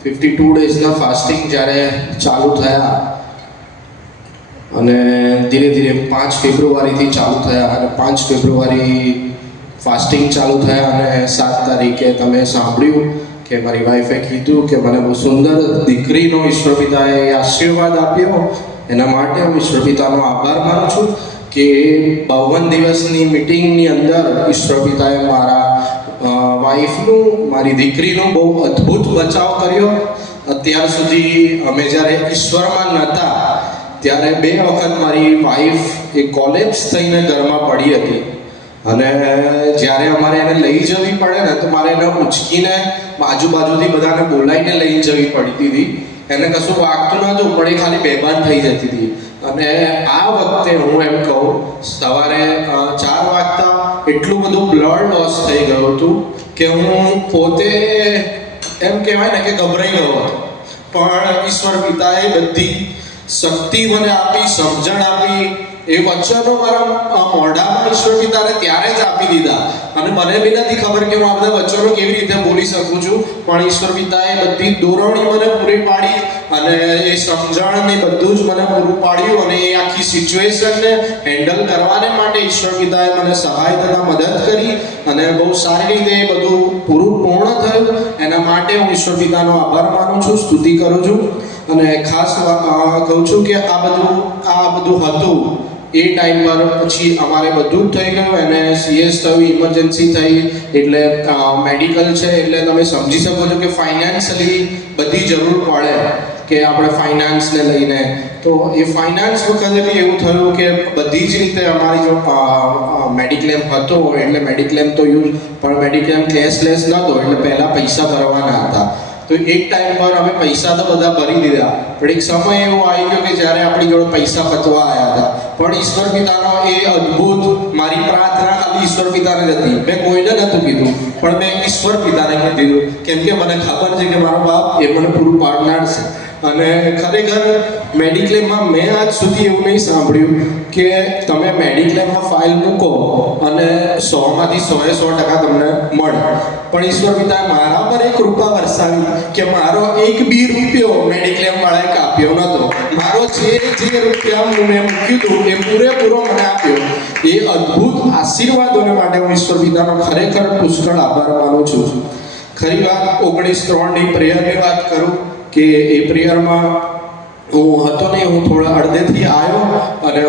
52 ડેઝના ફાસ્ટિંગ જ્યારે ચાલુ થયા અને ધીરે ધીરે 5 ફેબ્રુઆરીથી ચાલુ થયા અને 5 ફેબ્રુઆરી ફાસ્ટિંગ ચાલુ થયા અને 7 તારીખે તમે સાંભળ્યું કે મારી વાઈફે કીધું કે મને બહુ સુંદર દીકરીનો ઈશ્વર પિતાએ આશીર્વાદ આપ્યો. એના માટે હું ઈશ્વર પિતાનો આભાર માનું છું કે 52 દિવસની મિટિંગની અંદર ઈશ્વર પિતાએ મારા વાઈફનું મારી દીકરીનું બહુ અદ્ભુત બચાવ કર્યો. અત્યાર સુધી અમે જ્યારે ઈશ્વરમાં નહોતા ત્યારે 2 વખત મારી વાઈફ એ કોલેપ્સ થઈને ઘરમાં પડી હતી અને જ્યારે અમારે એને લઈ જવી પડે ને તો મારે એને ઉંચકીને આજુબાજુથી બધાને બોલાવીને લઈ જવી પડતી હતી. એને કશું વાગતું નહોતું પણ એ ખાલી બેભાન થઈ જતી હતી. અને આ વખતે હું એમ કહું સવારે 4 વાગતા એટલું બધું બ્લડ લોસ થઈ ગયું હતું કે હું પોતે એમ કહેવાય ને કે ગભરાઈ ગયો હતો. પણ ઈશ્વર પિતાએ બધી શક્તિ મને આપી, સમજણ આપી. એ વચનો મારા મોઢામાં ઈશ્વર પિતાને ત્યારે જ આપી દીધા અને મને બી નથી ખબર કે હું આ બધા વચનો કેવી રીતે બોલી શકું છું. પણ ઈશ્વર પિતાએ બધી દોરવણી મને પૂરી પાડી અને એ સમજણ ને બધું જ મને પૂરું પાડ્યું અને એ આખી સિચ્યુએશનને હેન્ડલ કરવાને માટે ઈશ્વર પિતાએ મને સહાય તથા મદદ કરી અને બહુ સારી રીતે એ બધું પૂર્ણ થયું. એના માટે હું ઈશ્વર પિતાનો આભાર માનું છું, સ્તુતિ કરું છું અને ખાસ કહું છું કે આ બધું હતું એ ટાઈમ પર પછી અમારે બધું જ થઈ ગયું. એને CS થયું, ઇમરજન્સી થઈ એટલે મેડિકલ છે એટલે તમે સમજી શકો છો કે ફાઇનાન્શિયલી બધી જરૂર પડે. કે આપણે ફાઇનાન્સને લઈને, તો એ ફાઇનાન્સ વખતે બી એવું થયું કે બધી જ રીતે અમારી જો મેડિક્લેમ હતો એટલે મેડિક્લેમ તો યુઝ, પણ મેડિક્લેમ કેશલેસ નહોતો એટલે પહેલાં પૈસા ભરવાના હતા. તો એક ટાઈમ પર અમે પૈસા તો બધા ભરી દીધા, પણ એક સમય એવો આવી ગયો કે જ્યારે આપણી જોડે પૈસા પતવા આવ્યા હતા. પણ ઈશ્વર પિતાનો એ અદ્ભુત, મારી પ્રાર્થના ખાલી ઈશ્વર પિતાને જ હતી, મેં કોઈને નહોતું કીધું, પણ મેં ઈશ્વર પિતાને કીધું, કેમ કે મને ખબર છે કે મારો બાપ એ મને પૂરું પાડનાર છે. અને ખરેખર મેડિક્લેમમાં મેં આજ સુધી એવું નહીં સાંભળ્યું કે તમે મેડિક્લેમમાં ફાઇલ મૂકો અને 100માંથી 100% તમને મળે. પણ ઈશ્વર પિતાએ મારા પર એક કૃપા વરસાવી કે મારો એક બી રૂપિયો મેડિક્લેમ વાળાએ કાપ્યો નહોતો. મારો જે રૂપિયા મેં મૂક્યું હતું એ પૂરેપૂરો મને આપ્યો. એ અદ્ભુત આશીર્વાદોને માટે હું ઈશ્વર પિતાનો ખરેખર પુષ્કળ આભાર માનું છું. ખરી વાત 19:3ની પ્રેયરની વાત કરું કે એ પ્રેયરમાં હું હતો નહીં, હું થોડા અડધેથી આવ્યો અને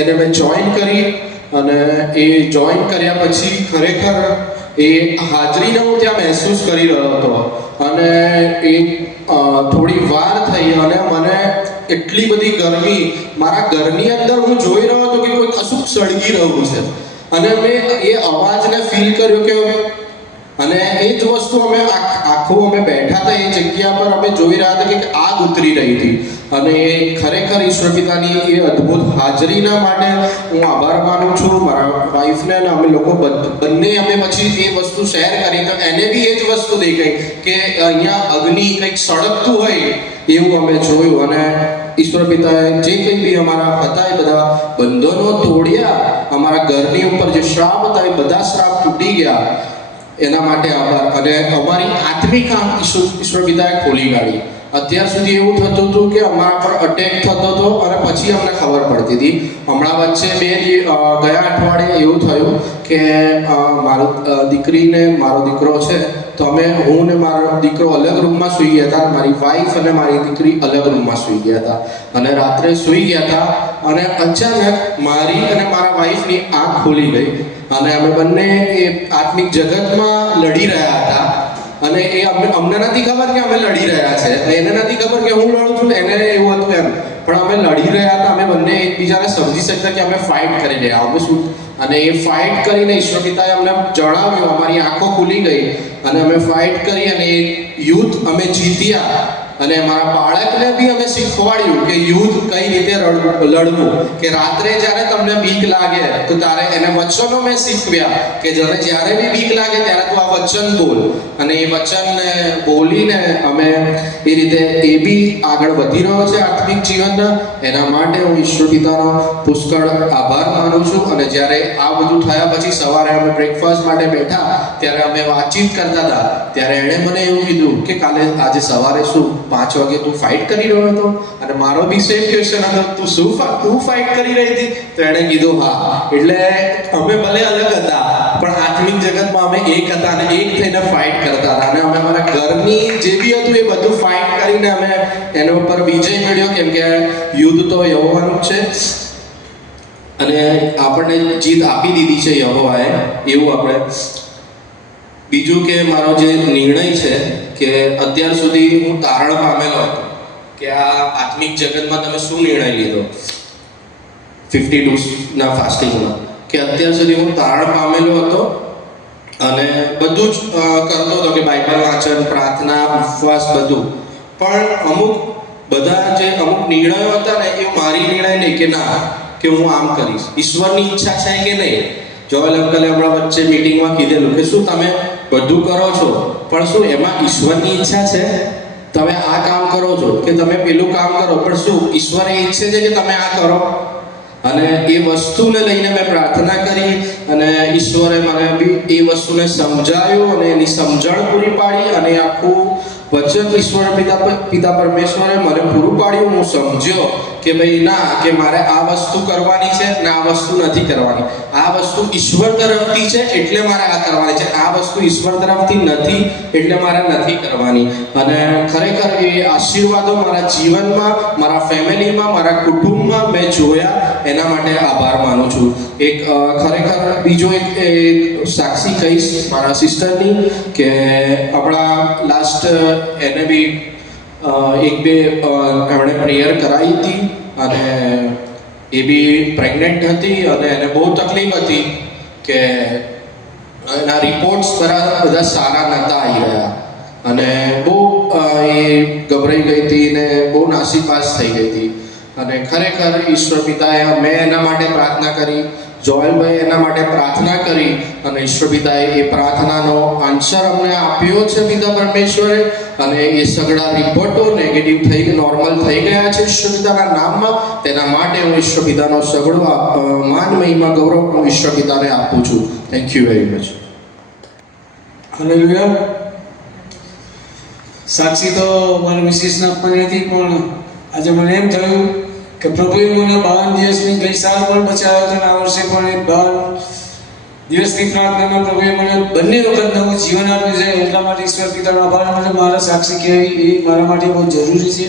એને મેં જોઈન કરી, અને એ જોઈન કર્યા પછી ખરેખર એ હાજરીને હું ત્યાં મહેસૂસ કરી રહ્યો હતો. અને એ થોડી વાર થઈ અને મને એટલી બધી ગરમી, મારા ઘરની અંદર હું જોઈ રહ્યો હતો કે કોઈ કશુંક સળગી રહ્યું છે, અને મેં એ અવાજને ફીલ કર્યો કે, અને એ જ વસ્તુ અમે આખું અમે બેઠા હતા એ જગ્યા પર અમે જોઈ રહ્યા હતા કે આગ ઉતરી રહી હતી. અને ખરેખર ઈશ્વર પિતાની એ અદ્ભુત હાજરીના માટે હું આભાર માનું છું. મારા વાઈફને અને અમે લોકો બંને અમે પછી એ વસ્તુ શેર કરી તો એને બી એ જ વસ્તુ દેખાઈ કે અહીંયા અગ્નિ કંઈક સળગતું હોય એવું અમે જોયું. અને ઈશ્વર પિતાએ જે કંઈ બી અમારા હતા એ બધા બંધનો તોડ્યા, અમારા ઘરની ઉપર જે શ્રાપ હતા એ બધા શ્રાપ તૂટી ગયા, એના માટે આભાર. અને અમારી આત્મિક આંખ ઈશ્વર પિતાએ ખોલી કાઢી. અત્યાર સુધી એવું થતું હતું કે અમારા પર અટેક થતો હતો અને પછી અમને ખબર પડતી હતી. હમણાં વચ્ચે ગયા અઠવાડિયે એવું થયું કે મારો દીકરીને મારો દીકરો છે, તો હું ને મારો દીકરો અલગ રૂમમાં સૂઈ ગયા હતા, મારી વાઈફ અને મારી દીકરી અલગ રૂમમાં સૂઈ ગયા હતા. અને રાત્રે સૂઈ ગયા હતા અને અચાનક મારી અને મારા વાઈફની આંખ ખોલી ગઈ અને અમે બંને એ આત્મિક જગતમાં લડી રહ્યા હતા. અને એ અમને નથી ખબર કે અમે લડી રહ્યા છે, એને નથી ખબર કે હું લડું છું, એને એવું હતું એમ, પણ અમે લડી રહ્યા હતા. અમે બંને એકબીજાને સમજી શકતા કે અમે ફાઇટ કરી રહ્યા અમે શું. અને એ ફાઇટ કરીને ઈશ્વર પિતાએ અમને જણાવ્યું, અમારી આંખો ખુલી ગઈ અને અમે ફાઇટ કરી અને એ યુદ્ધ અમે જીત્યા. અને મારા બાળકને બી અમે શીખવાડ્યું કે યુદ્ધ કઈ રીતે લડવું, કે રાત્રે જ્યારે તમને બીક લાગે તો તારે એને વચનો મેં શીખવ્યા કે જ્યારે બી બીક લાગે ત્યારે તું આ વચન બોલ. અને એ વચનને બોલીને અમે એ રીતે એ બી આગળ વધી રહ્યો છે આત્મિક જીવનના. એના માટે હું ઈશ્વર પિતાનો પુષ્કળ આભાર માનું છું. અને જ્યારે આ બધું થયા પછી સવારે અમે બ્રેકફાસ્ટ માટે બેઠા ત્યારે અમે વાતચીત કરતા હતા, ત્યારે એણે મને એવું કીધું કે કાલે આજે સવારે શું 5 વાગે તું ફાઇટ કરી રહ્યો હતો? અને મારો બી સેમ ક્વેશ્ચન હતો, તું ફાઇટ કરી રહી હતી? તો એણે કીધું હા. એટલે અમે ભલે અલગ હતા પણ આત્મિક જગતમાં અમે એક હતા અને એક થઈને ફાઇટ કરતા હતા. અને અમે અમારા ઘરની જે બી હતું એ બધું ફાઇટ કરીને અમે એના ઉપર વિજય મેળવ્યો, કેમ કે યુદ્ધ તો યહોવાનું જ છે અને આપણને જીત આપી દીધી છે યહોવાએ. એવું આપણે બીજું કે મારો જે નિર્ણય છે કે અત્યાર સુધી હું તારણ પામેલો હતો કે આ આત્મિક જગતમાં તમે શું નિર્ણય લીધો 52ના ફાસ્ટિંગમાં, કે અત્યાર સુધી હું તારણ પામેલો હતો અને બધું જ કરતો હતો કે બાઇબલ વાંચન, પ્રાર્થના, ઉપવાસ બધું. પણ અમુક નિર્ણયો હતા ને એ મારી નિર્ણય નહીં કે ના કે હું આમ કરીશ. ઈશ્વરની ઈચ્છા છે કે નહીં. જોએલ અંકલે હમણાં વચ્ચે મિટિંગમાં કીધેલું કે શું તમે બધું કરો છો પણ શું એમાં ઈશ્વરની ઈચ્છા છે? તમે આ કામ કરો છો કે તમે પેલું કામ કરો, પણ શું ઈશ્વર એ ઈચ્છે છે કે તમે આ કરો? અને એ વસ્તુને લઈને મેં પ્રાર્થના કરી અને ઈશ્વરે મને બી એ વસ્તુને સમજાવ્યું અને એની સમજણ પૂરી પાડી. અને આખું વચન ઈશ્વર પિતા પરમેશ્વરે મને પૂરું પાડ્યું. હું સમજ્યો કે ભાઈ ના, કે મારે આ વસ્તુ કરવાની છે ને આ વસ્તુ નથી કરવાની. આ વસ્તુ ઈશ્વર તરફથી છે એટલે મારે આ કરવાની છે, આ વસ્તુ ઈશ્વર તરફથી નથી એટલે મારે નથી કરવાની. અને ખરેખર એ આશીર્વાદો મારા જીવનમાં, મારા ફેમિલીમાં, મારા કુટુંબમાં મેં જોયા. એના માટે આભાર માનું છું. એક ખરેખર બીજો એક સાક્ષી કહીશ મારા સિસ્ટરની કે હમણાં લાસ્ટ એને બી એક બે એમણે પ્રેયર કરાવી હતી અને એ બી પ્રેગ્નન્ટ હતી અને એને બહુ તકલીફ હતી કે એના રિપોર્ટ્સ બધા સારા નહોતા આવી રહ્યા અને બહુ એ ગભરાઈ ગઈ હતી ને બહુ નાસીપાસ થઈ ગઈ હતી અને ખરેખર ઈશ્વર પિતાએ મેં એના માટે પ્રાર્થના કરી, જોયલભાઈ એના માટે પ્રાર્થના કરી અને ઈશ્વર પિતાએ એ પ્રાર્થનાનો આન્સર અમને આપ્યો છે પિતા પરમેશ્વરે અને એ સગળા રિપોર્ટો નેગેટિવ થઈ નોર્મલ થઈ ગયા છે ઈશ્વર પિતાના નામમાં. તેના માટે હું ઈશ્વર પિતાનો સગળો માન મહિમા ગૌરવ હું ઈશ્વર પિતાને આપું છું. Thank you very much. Hallelujah. સાક્ષી તો મારી મિસિસને આપવાની હતી પણ આજે મને એમ થયું કે પ્રભુએ મને 52 દિવસની ગઈ સાલ પણ બચાવ્યો હતો અને આ વર્ષે પણ 52 દિવસની પ્રાર્થનામાં પ્રભુએ મને બંને વખત નવું જીવન આપ્યું છે. એટલા માટે ઈશ્વર પિતાનો આભાર માટે મારા સાક્ષી કહેવી એ મારા માટે બહુ જરૂરી છે.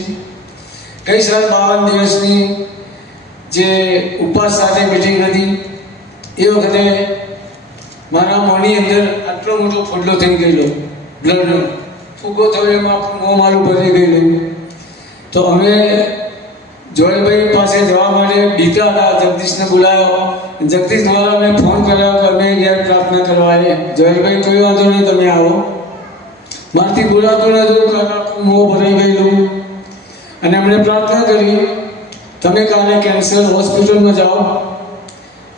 ગઈ સાલ 52 દિવસની જે ઉપવાસ સાથે મિટિંગ હતી એ વખતે મારા મોંની અંદર આટલો મોટો ફોડલો થઈ ગયેલો, બ્લડનો ફૂગો થયો, એમાં મોં મારું ભરી ગયેલું. તો અમે જોયલભાઈ પાસે જવા માટે બીતા હતા. જગદીશને બોલાવ્યો, જગદીશ દ્વારા મેં ફોન કર્યો કે અમે ઘેર પ્રાર્થના કરવા આવીએ. જોયલભાઈ કોઈ વાંધો નહીં, તમે આવો. મારથી બોલાતું નહોતું, મોં ભરાઈ ગયેલું અને એમણે પ્રાર્થના કરી, તમે કાલે કેન્સર હોસ્પિટલમાં જાઓ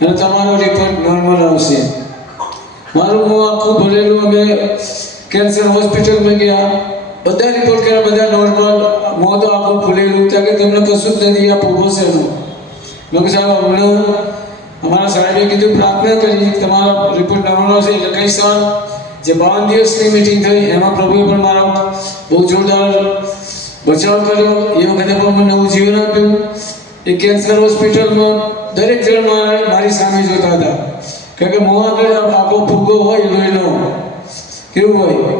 અને તમારો રિપોર્ટ નોર્મલ આવશે. મારું મોં આખું ભરેલું. અમે કેન્સર હોસ્પિટલમાં ગયા, બધા રિપોર્ટ કર્યા, બધા નોર્મલ. મોં તો આખું ફૂલેલું. ત્યાં કે તમને કશું જ નથી, આ ભોગો છે એનો. મેં કહ્યું સાહેબ હમણાં અમારા સાહેબે કીધું પ્રાર્થના કરી તમારા રિપોર્ટ નોર્મલ આવશે. એટલે ગઈ સાલ જે 52 દિવસની મિટિંગ થઈ એમાં પ્રભુએ પણ મારો બહુ જોરદાર બચાવ કર્યો. એ વખતે પણ મને નવું જીવન આપ્યું. એ કેન્સર હોસ્પિટલમાં દરેક જણ મારી સામે જોતા હતા, કારણ કે મોં આગળ આખો ફૂગો હોય લોહીનો કેવું હોય,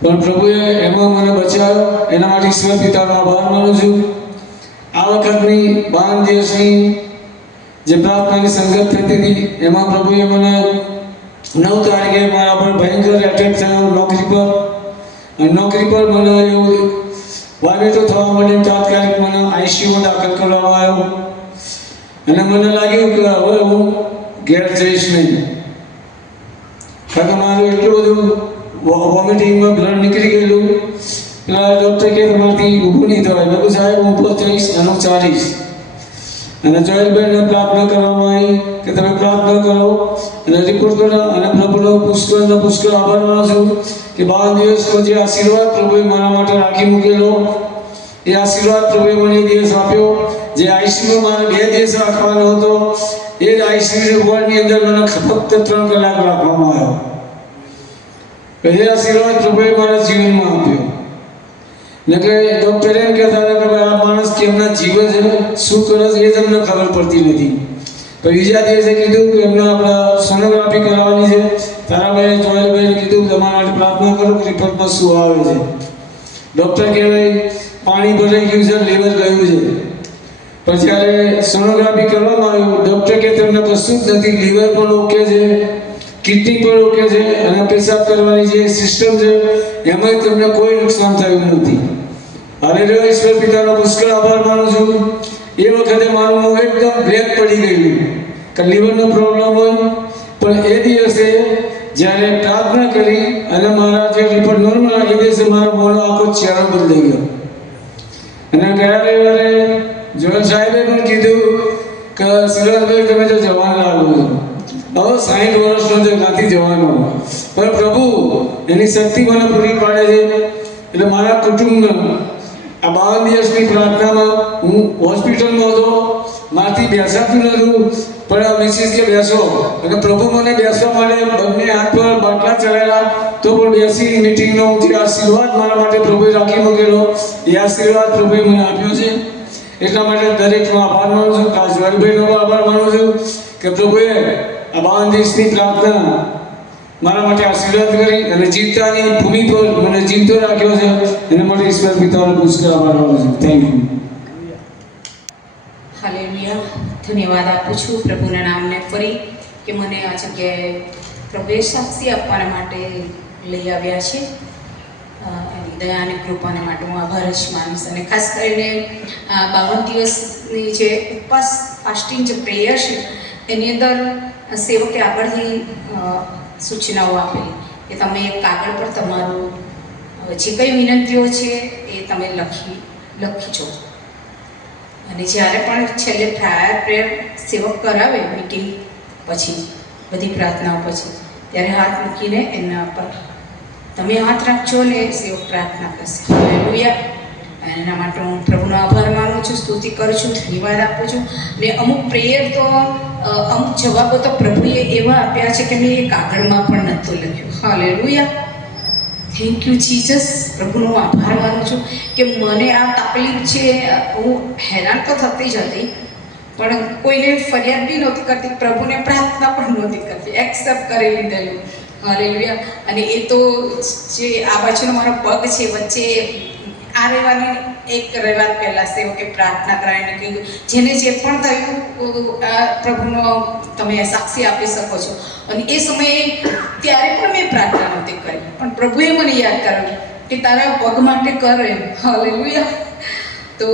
પણ પ્રભુએ એમાં મને બચાવ્યો. એના માટે ઈશ્વર પિતાનો આભાર માનું છું. આ વખતની 52 દિવસની જે પ્રાર્થનાની સંગત થતી હતી એમાં પ્રભુએ મને 9 તારીખે મારા પર ભયંકર એટેક થયો નોકરી પર. અને નોકરી પર મને એવું વાવેટો થવા માટે તાત્કાલિક મને આઈસીયુમાં દાખલ કરવામાં આવ્યો અને મને લાગ્યું કે હવે હું ઘેર જઈશ નહીં, કારણ કે મારું એટલું બધું વોમિટિંગમાં બ્લડ નીકળી ગયેલું. પેલા ડૉક્ટર કે તમારાથી ઊભું નહીં થવાય. મેં કહ્યું સાહેબ હું ઊભો થઈશ અને હું ચાલીશ. અને જોયલબેનને પ્રાર્થના કરવામાં આવી કે તમે પ્રાર્થના કરો અને રિપોર્ટ કરો અને પ્રભુનો પુષ્કળ આભાર માનું છું કે 52 દિવસનો જે આશીર્વાદ પ્રભુએ મારા માટે રાખી મૂકેલો એ આશીર્વાદ પ્રભુએ મને એ દિવસ આપ્યો. જે આઈસીયુમાં મારે 2 દિવસ રાખવાનો હતો એ જ આઈસીયુ વોર્ડની અંદર મને ફક્ત 3 કલાક રાખવામાં આવ્યો. એ આશીર્વાદ પ્રભુએ મારા જીવનમાં આપ્યો. ને કે ડૉક્ટર એમ કહેતા હતા કે ભાઈ આ માણસ કેમના જીવે છે, શું કરે છે એ જ અમને ખબર પડતી નથી. તો બીજા દિવસે કીધું કે એમને આપણે સોનોગ્રાફી કરાવવાની છે. તારાભાઈએ જોયલભાઈને કીધું તમારા માટે પ્રાર્થના કરો કે રિપોર્ટમાં શું આવે છે. ડૉક્ટર કહેવાય પાણી ભરાઈ ગયું છે, લીવર ગયું છે. પણ જ્યારે સોનોગ્રાફી કરવામાં આવ્યું ડૉક્ટર કે તમને કશું જ નથી, લીવર પણ ઓકે છે, કિડની પણ ઓકે છે અને પેશાબ કરવાની જે સિસ્ટમ છે એમાં તમને કોઈ નુકસાન થયું નથી. અને ઈશ્વર પિતાનો પુષ્કળ આભાર માનું છું. એ વખતે મારું મોં એકદમ બ્લેક પડી ગયું કે લીવરનો પ્રોબ્લેમ હોય, પણ એ દિવસે જ્યારે પ્રાર્થના કરી અને મારા જે રિપોર્ટ નોર્મલ આવી દિવસે મારો મોંનો આખો ચહેરો બદલાઈ ગયો. અને ગયા રવિવારે જોયલ સાહેબે પણ કીધું કે સિરાજભાઈ તમે તો જવાન લાગો છો, હવે 60 વર્ષનો તો કાંથી જવાનો, પણ પ્રભુ એની શક્તિ મને પૂરી પાડે છે. એટલે મારા કુટુંબના આ 52 દિવસની પ્રાર્થનામાં હું હોસ્પિટલમાં હતો, મારાથી બેસાતું નહોતું, પણ મિસિસ કે બેસો અને પ્રભુ મને બેસવા માટે બંને હાથ પર બાટલા ચડાયેલા તો પણ બેસી મિટિંગનો જે આશીર્વાદ મારા માટે પ્રભુએ રાખી મૂકેલો એ આશીર્વાદ પ્રભુએ મને આપ્યો છે. એટલા માટે દરેકનો આભાર માનું છું. ખાસ જોયલભાઈનો આભાર માનું છું કે પ્રભુએ આ 52 દિવસની પ્રાર્થના મારા માટે આશીર્વાદ કરી અને જીવતાની ભૂમિ પર મને જીવતો રાખ્યો છે. એના માટે ઈશ્વર પિતાનો પુષ્કળ આભાર માનું છું. Thank you. હાલેલુયા. ધન્યવાદ આપું છું પ્રભુના નામને ફરી કે મને આ જગ્યાએ પ્રભુએ સાક્ષી આપવાના માટે લઈ આવ્યા છે. એની દયા અને કૃપાને માટે હું આભાર જ માનીશ. અને ખાસ કરીને 52 દિવસની જે ઉપવાસ ફાસ્ટિંગ જે પ્રેયર છે એની અંદર સેવકે આગળની સૂચનાઓ આપેલી કે તમે એક કાગળ પર તમારું જે કંઈ વિનંતીઓ છે એ તમે લખી છો. અને જ્યારે પણ છેલ્લે પ્રેયર સેવક કરાવે મીટિંગ પછી બધી પ્રાર્થનાઓ પછી ત્યારે હાથ મૂકીને એના પર તમે હાથ રાખજો ને સેવક પ્રાર્થના કરશે. હાલેલુયા. એના માટે હું પ્રભુનો આભાર માનું છું, સ્તુતિ કરું છું, ધન્યવાદ આપું છું. ને અમુક પ્રેયર તો અમુક જવાબો તો પ્રભુએ એવા આપ્યા છે કે મેં એ કાગળમાં પણ નહોતું લખ્યું. હાલેલુયા. Thank you Jesus. પ્રભુનો આભાર માનું છું કે મને આ તકલીફ છે, હું હેરાન તો થતી જ હતી પણ કોઈને ફરિયાદ બી નહોતી કરતી, પ્રભુને પ્રાર્થના પણ નહોતી કરતી, એક્સેપ્ટ કરી લીધેલું. હાલેલુયા. અને એ તો જે આ બાજુનો મારો પગ છે વચ્ચે આ રવિવારની એક રવિવાર પહેલાં સેવકે પ્રાર્થના કરાવીને કહ્યું જેને જે પણ થયું પ્રભુનો તમે સાક્ષી આપી શકો છો. અને એ સમયે ત્યારે પણ મેં પ્રાર્થના નહોતી કરી પણ પ્રભુએ મને યાદ કરાવ્યું કે તારા પગ માટે કર એમ. હાલેલુયા. તો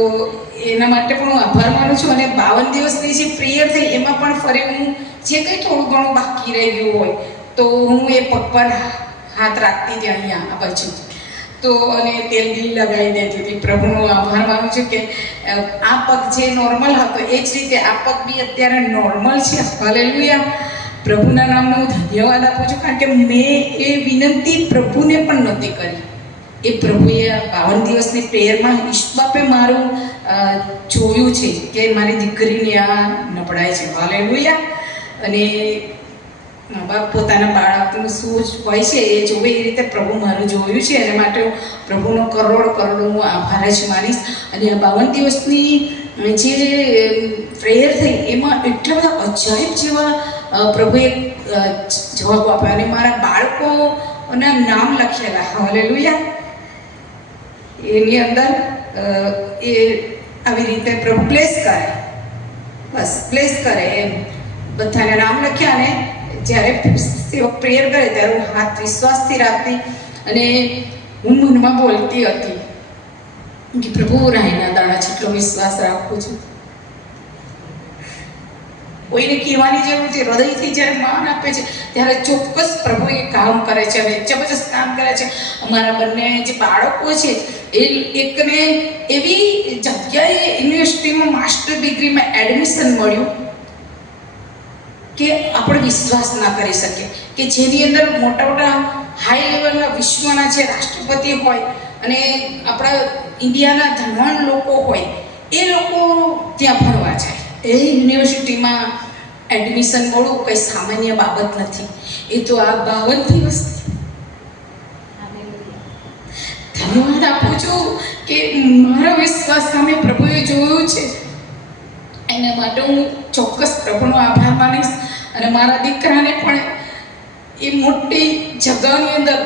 એના માટે પણ હું આભાર માનું છું. અને 52 દિવસની જે પ્રેયર થઈ એમાં પણ ફરી હું જે કંઈ થોડું ઘણું બાકી રહી ગયું હોય તો હું એ પગ પર હાથ રાખતી હતી અહીંયા આ બાજુ તો અને તેલ બી લગાવી દેતી હતી. પ્રભુનો આભાર માનું છું કે આ પગ જે નોર્મલ હતો એ જ રીતે આ પગ બી અત્યારે નોર્મલ છે. હાલેલુયા. પ્રભુના નામનો હું ધન્યવાદ આપું છું કારણ કે મેં એ વિનંતી પ્રભુને પણ નહોતી કરી. એ પ્રભુએ 52 દિવસની પ્રેયરમાં ઈશ્વરબાપે મારું જોયું છે કે મારી દીકરીને આ નબળાઈ છે. હાલેલુયા. અને મા બાપ પોતાના બાળકનું શું હોય છે એ જોવે એ રીતે પ્રભુ મારું જોયું છે. એના માટે હું પ્રભુનો કરોડ હું આભાર જ માનીશ. અને આ 52 દિવસની જે પ્રેયર થઈ એમાં એટલા બધા અજાયબ જેવા પ્રભુએ જવાબો આપ્યા અને મારા બાળકોના નામ લખેલા. હાલેલુયા. એની અંદર એ આવી રીતે પ્રભુ બ્લેસ કરે, બસ બ્લેસ કરે એમ બધાના નામ લખ્યા. અને જ્યારે સેવક પ્રેયર કરે ત્યારે હું હાથ વિશ્વાસથી રાખતી અને હું મનમાં બોલતી હતી કે પ્રભુ રાહીના દાણા જેટલો વિશ્વાસ રાખું છું. કોઈને કહેવાની જરૂર નથી. હૃદયથી જ્યારે માન આપે છે ત્યારે ચોક્કસ પ્રભુ એ કામ કરે છે અને જબરજસ્ત કામ કરે છે. અમારા બંને જે બાળકો છે એ એકને એવી જગ્યાએ યુનિવર્સિટીમાં માસ્ટર ડિગ્રીમાં એડમિશન મળ્યું કે આપણે વિશ્વાસ ના કરી શકીએ કે જેની અંદર મોટા મોટા હાઈ લેવલના વિશ્વના જે રાષ્ટ્રપતિ હોય અને આપણા ઇન્ડિયાના ધનવાન લોકો હોય એ લોકો ત્યાં ભણવા જાય. એ યુનિવર્સિટીમાં એડમિશન મળવું કંઈ સામાન્ય બાબત નથી. એ તો આ 52 દિવસ ધન્યવાદ આપું છું કે મારો વિશ્વાસ સામે પ્રભુએ જોયું છે. એના માટે હું ચોક્કસ પ્રભુનો આભાર માનીશ. અને મારા દીકરાને પણ એ મોટી જગાની અંદર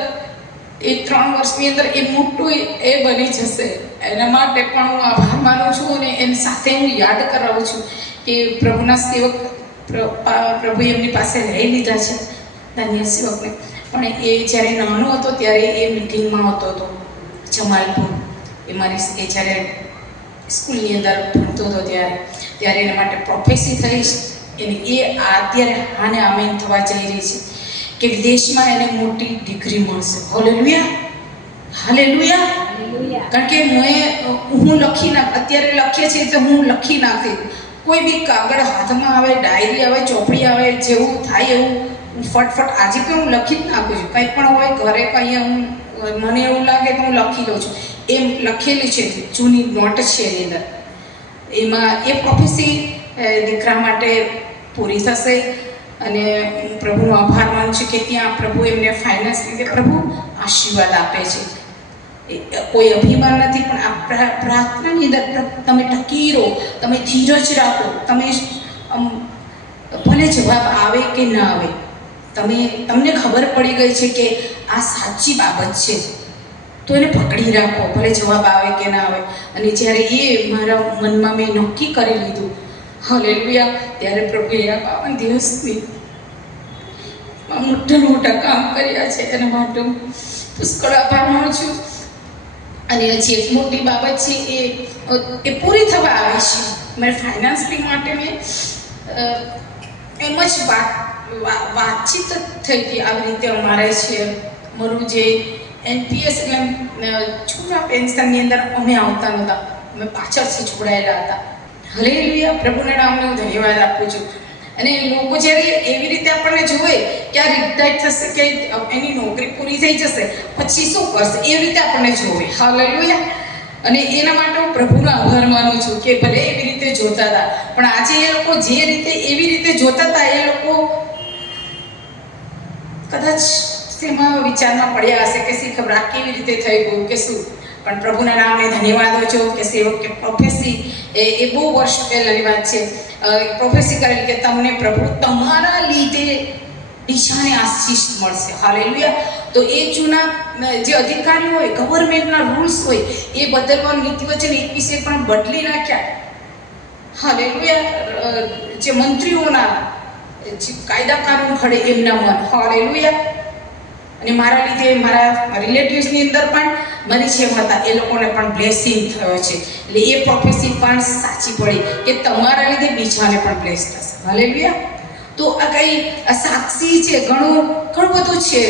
એ 3 વર્ષની અંદર એ મોટું એ બની જશે. એના માટે પણ હું આભાર માનું છું. અને એની સાથે હું યાદ કરાવું છું કે પ્રભુના સેવક પ્રભુએ એમની પાસે લઈ લીધા છે દાનિયલ સેવકને. પણ એ જ્યારે નાનો હતો ત્યારે એ મિટિંગમાં હતો જમાલપુર. એ જ્યારે સ્કૂલની અંદર ભણતો હતો ત્યારે એના માટે પ્રોફેસી થઈ અને એ અત્યારે આને આમેન થવા જઈ રહી છે કે વિદેશમાં એને મોટી ડિગ્રી મળશે. હાલેલુયા. હાલેલુયા. કારણ કે હું લખી નાખ અત્યારે લખીએ છીએ તો હું લખી નાખતી. કોઈ બી કાગળ હાથમાં આવે, ડાયરી આવે, ચોપડી આવે, જેવું થાય એવું હું ફટફટ આજે પણ હું લખી જ નાખું છું. કંઈ પણ હોય ઘરે કંઈ મને એવું લાગે તો હું લખી લઉં છું. એમ લખેલી છે જૂની નોટ છે એની અંદર. એમાં એ પ્રોફેસી દીકરા માટે પૂરી થશે. અને હું પ્રભુનો આભાર માનું છું કે ત્યાં પ્રભુ એમને ફાઇનાન્સ રીતે પ્રભુ આશીર્વાદ આપે છે. કોઈ અભિમાન નથી પણ આ પ્રાર્થનાની અંદર તમે ટકી રહો, તમે ધીરજ રાખો. તમે ભલે જવાબ આવે કે ના આવે તમને ખબર પડી ગઈ છે કે આ સાચી બાબત છે તો એને પકડી રાખો ભલે જવાબ આવે કે ના આવે. અને જ્યારે એ મારા મનમાં મેં નક્કી કરી લીધું હાલેલુયા ત્યારે પ્રભુએ આ 52 દિવસની મોટા કામ કર્યા છે. એના માટે હું પુષ્કળ આભાર માનું છું. અને જે એક મોટી બાબત છે એ પૂરી થવા આવે છે. મારે ફાઇનાન્સની માટે મેં એમ જ વાતચીત થઈ હતી. આવી રીતે અમારે છે મારું જે NPS એટલે છોકરા પેન્શનની અંદર અમે આવતા નહોતા, અમે પાછળથી જોડાયેલા હતા. હાલેલુયા, પ્રભુના નામને હું ધન્યવાદ આપું છું. અને લોકો જ્યારે એવી રીતે આપણને જોવે કે આ રિટાયર થશે કે એની નોકરી પૂરી થઈ જશે પછી શું કરશે, એવી રીતે આપણને જોવે. હાલેલુયા. અને એના માટે હું પ્રભુનો આભાર માનું છું કે ભલે એવી રીતે જોતા હતા, પણ આજે એ લોકો જે રીતે એવી રીતે જોતા હતા એ લોકો કદાચ તેમાં વિચારમાં પડ્યા હશે કે શી ખબર આ કેવી રીતે થઈ ગયું કે શું. પણ પ્રભુના નામને ધન્યવાદ હો છો કે સેવક કે પ્રોફેસી એ બહુ વર્ષ પહેલાંની વાત છે. પ્રોફેસી કરેલી કે તમને પ્રભુ તમારા લીધે દિશાને આશીષ મળશે. હાલેલુયા. તો એ જૂના જે અધિકારીઓ હોય, ગવર્મેન્ટના રૂલ્સ હોય એ બદલવાનું નીતિ વચન 21 પણ બદલી નાખ્યા. હાલેલુયા. જે મંત્રીઓના જે કાયદા કાનૂન ઘડે એમના મન. હાલેલુયા. અને મારા લીધે મારા રિલેટિવ્સની અંદર પણ મારી જેમ હતા એ લોકોને પણ બ્લેસિંગ થયો છે. એટલે એ પ્રોફેસી પણ સાચી પડી કે તમારા લીધે બીજાને પણ બ્લેસ થશે. હાલેલુયા. તો આ કંઈ સાક્ષી છે, ઘણું બધું છે,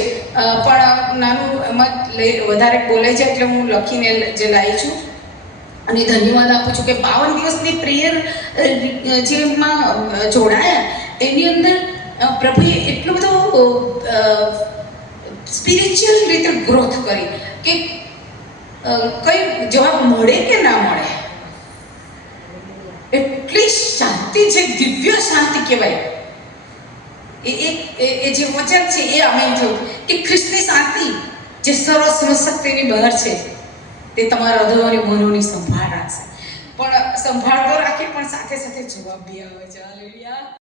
પણ નાનું એમાં વધારે બોલાઈ જાય એટલે હું લખીને જે લાવી છું. અને ધન્યવાદ આપું છું કે 52 દિવસની પ્રેયર જેમાં જોડાયા એની અંદર પ્રભુએ એટલો બધો સ્પિરિચ્યુઅલ રીતે ગ્રોથ કરી કે કઈ જવાબ મળે કે ના મળે એટલી શાંતિ છે, દિવ્ય શાંતિ કહેવાય. એ જે વચન છે એ અમે થયું કે ખ્રિસ્તની શાંતિ જે સર્વ સમશક્તિની બહાર છે તે તમારા હૃદયોની મનોની સંભાળ રાખશે. પણ સંભાળ તો રાખે પણ સાથે સાથે જવાબ બી આવે છે. હાલેલુયા.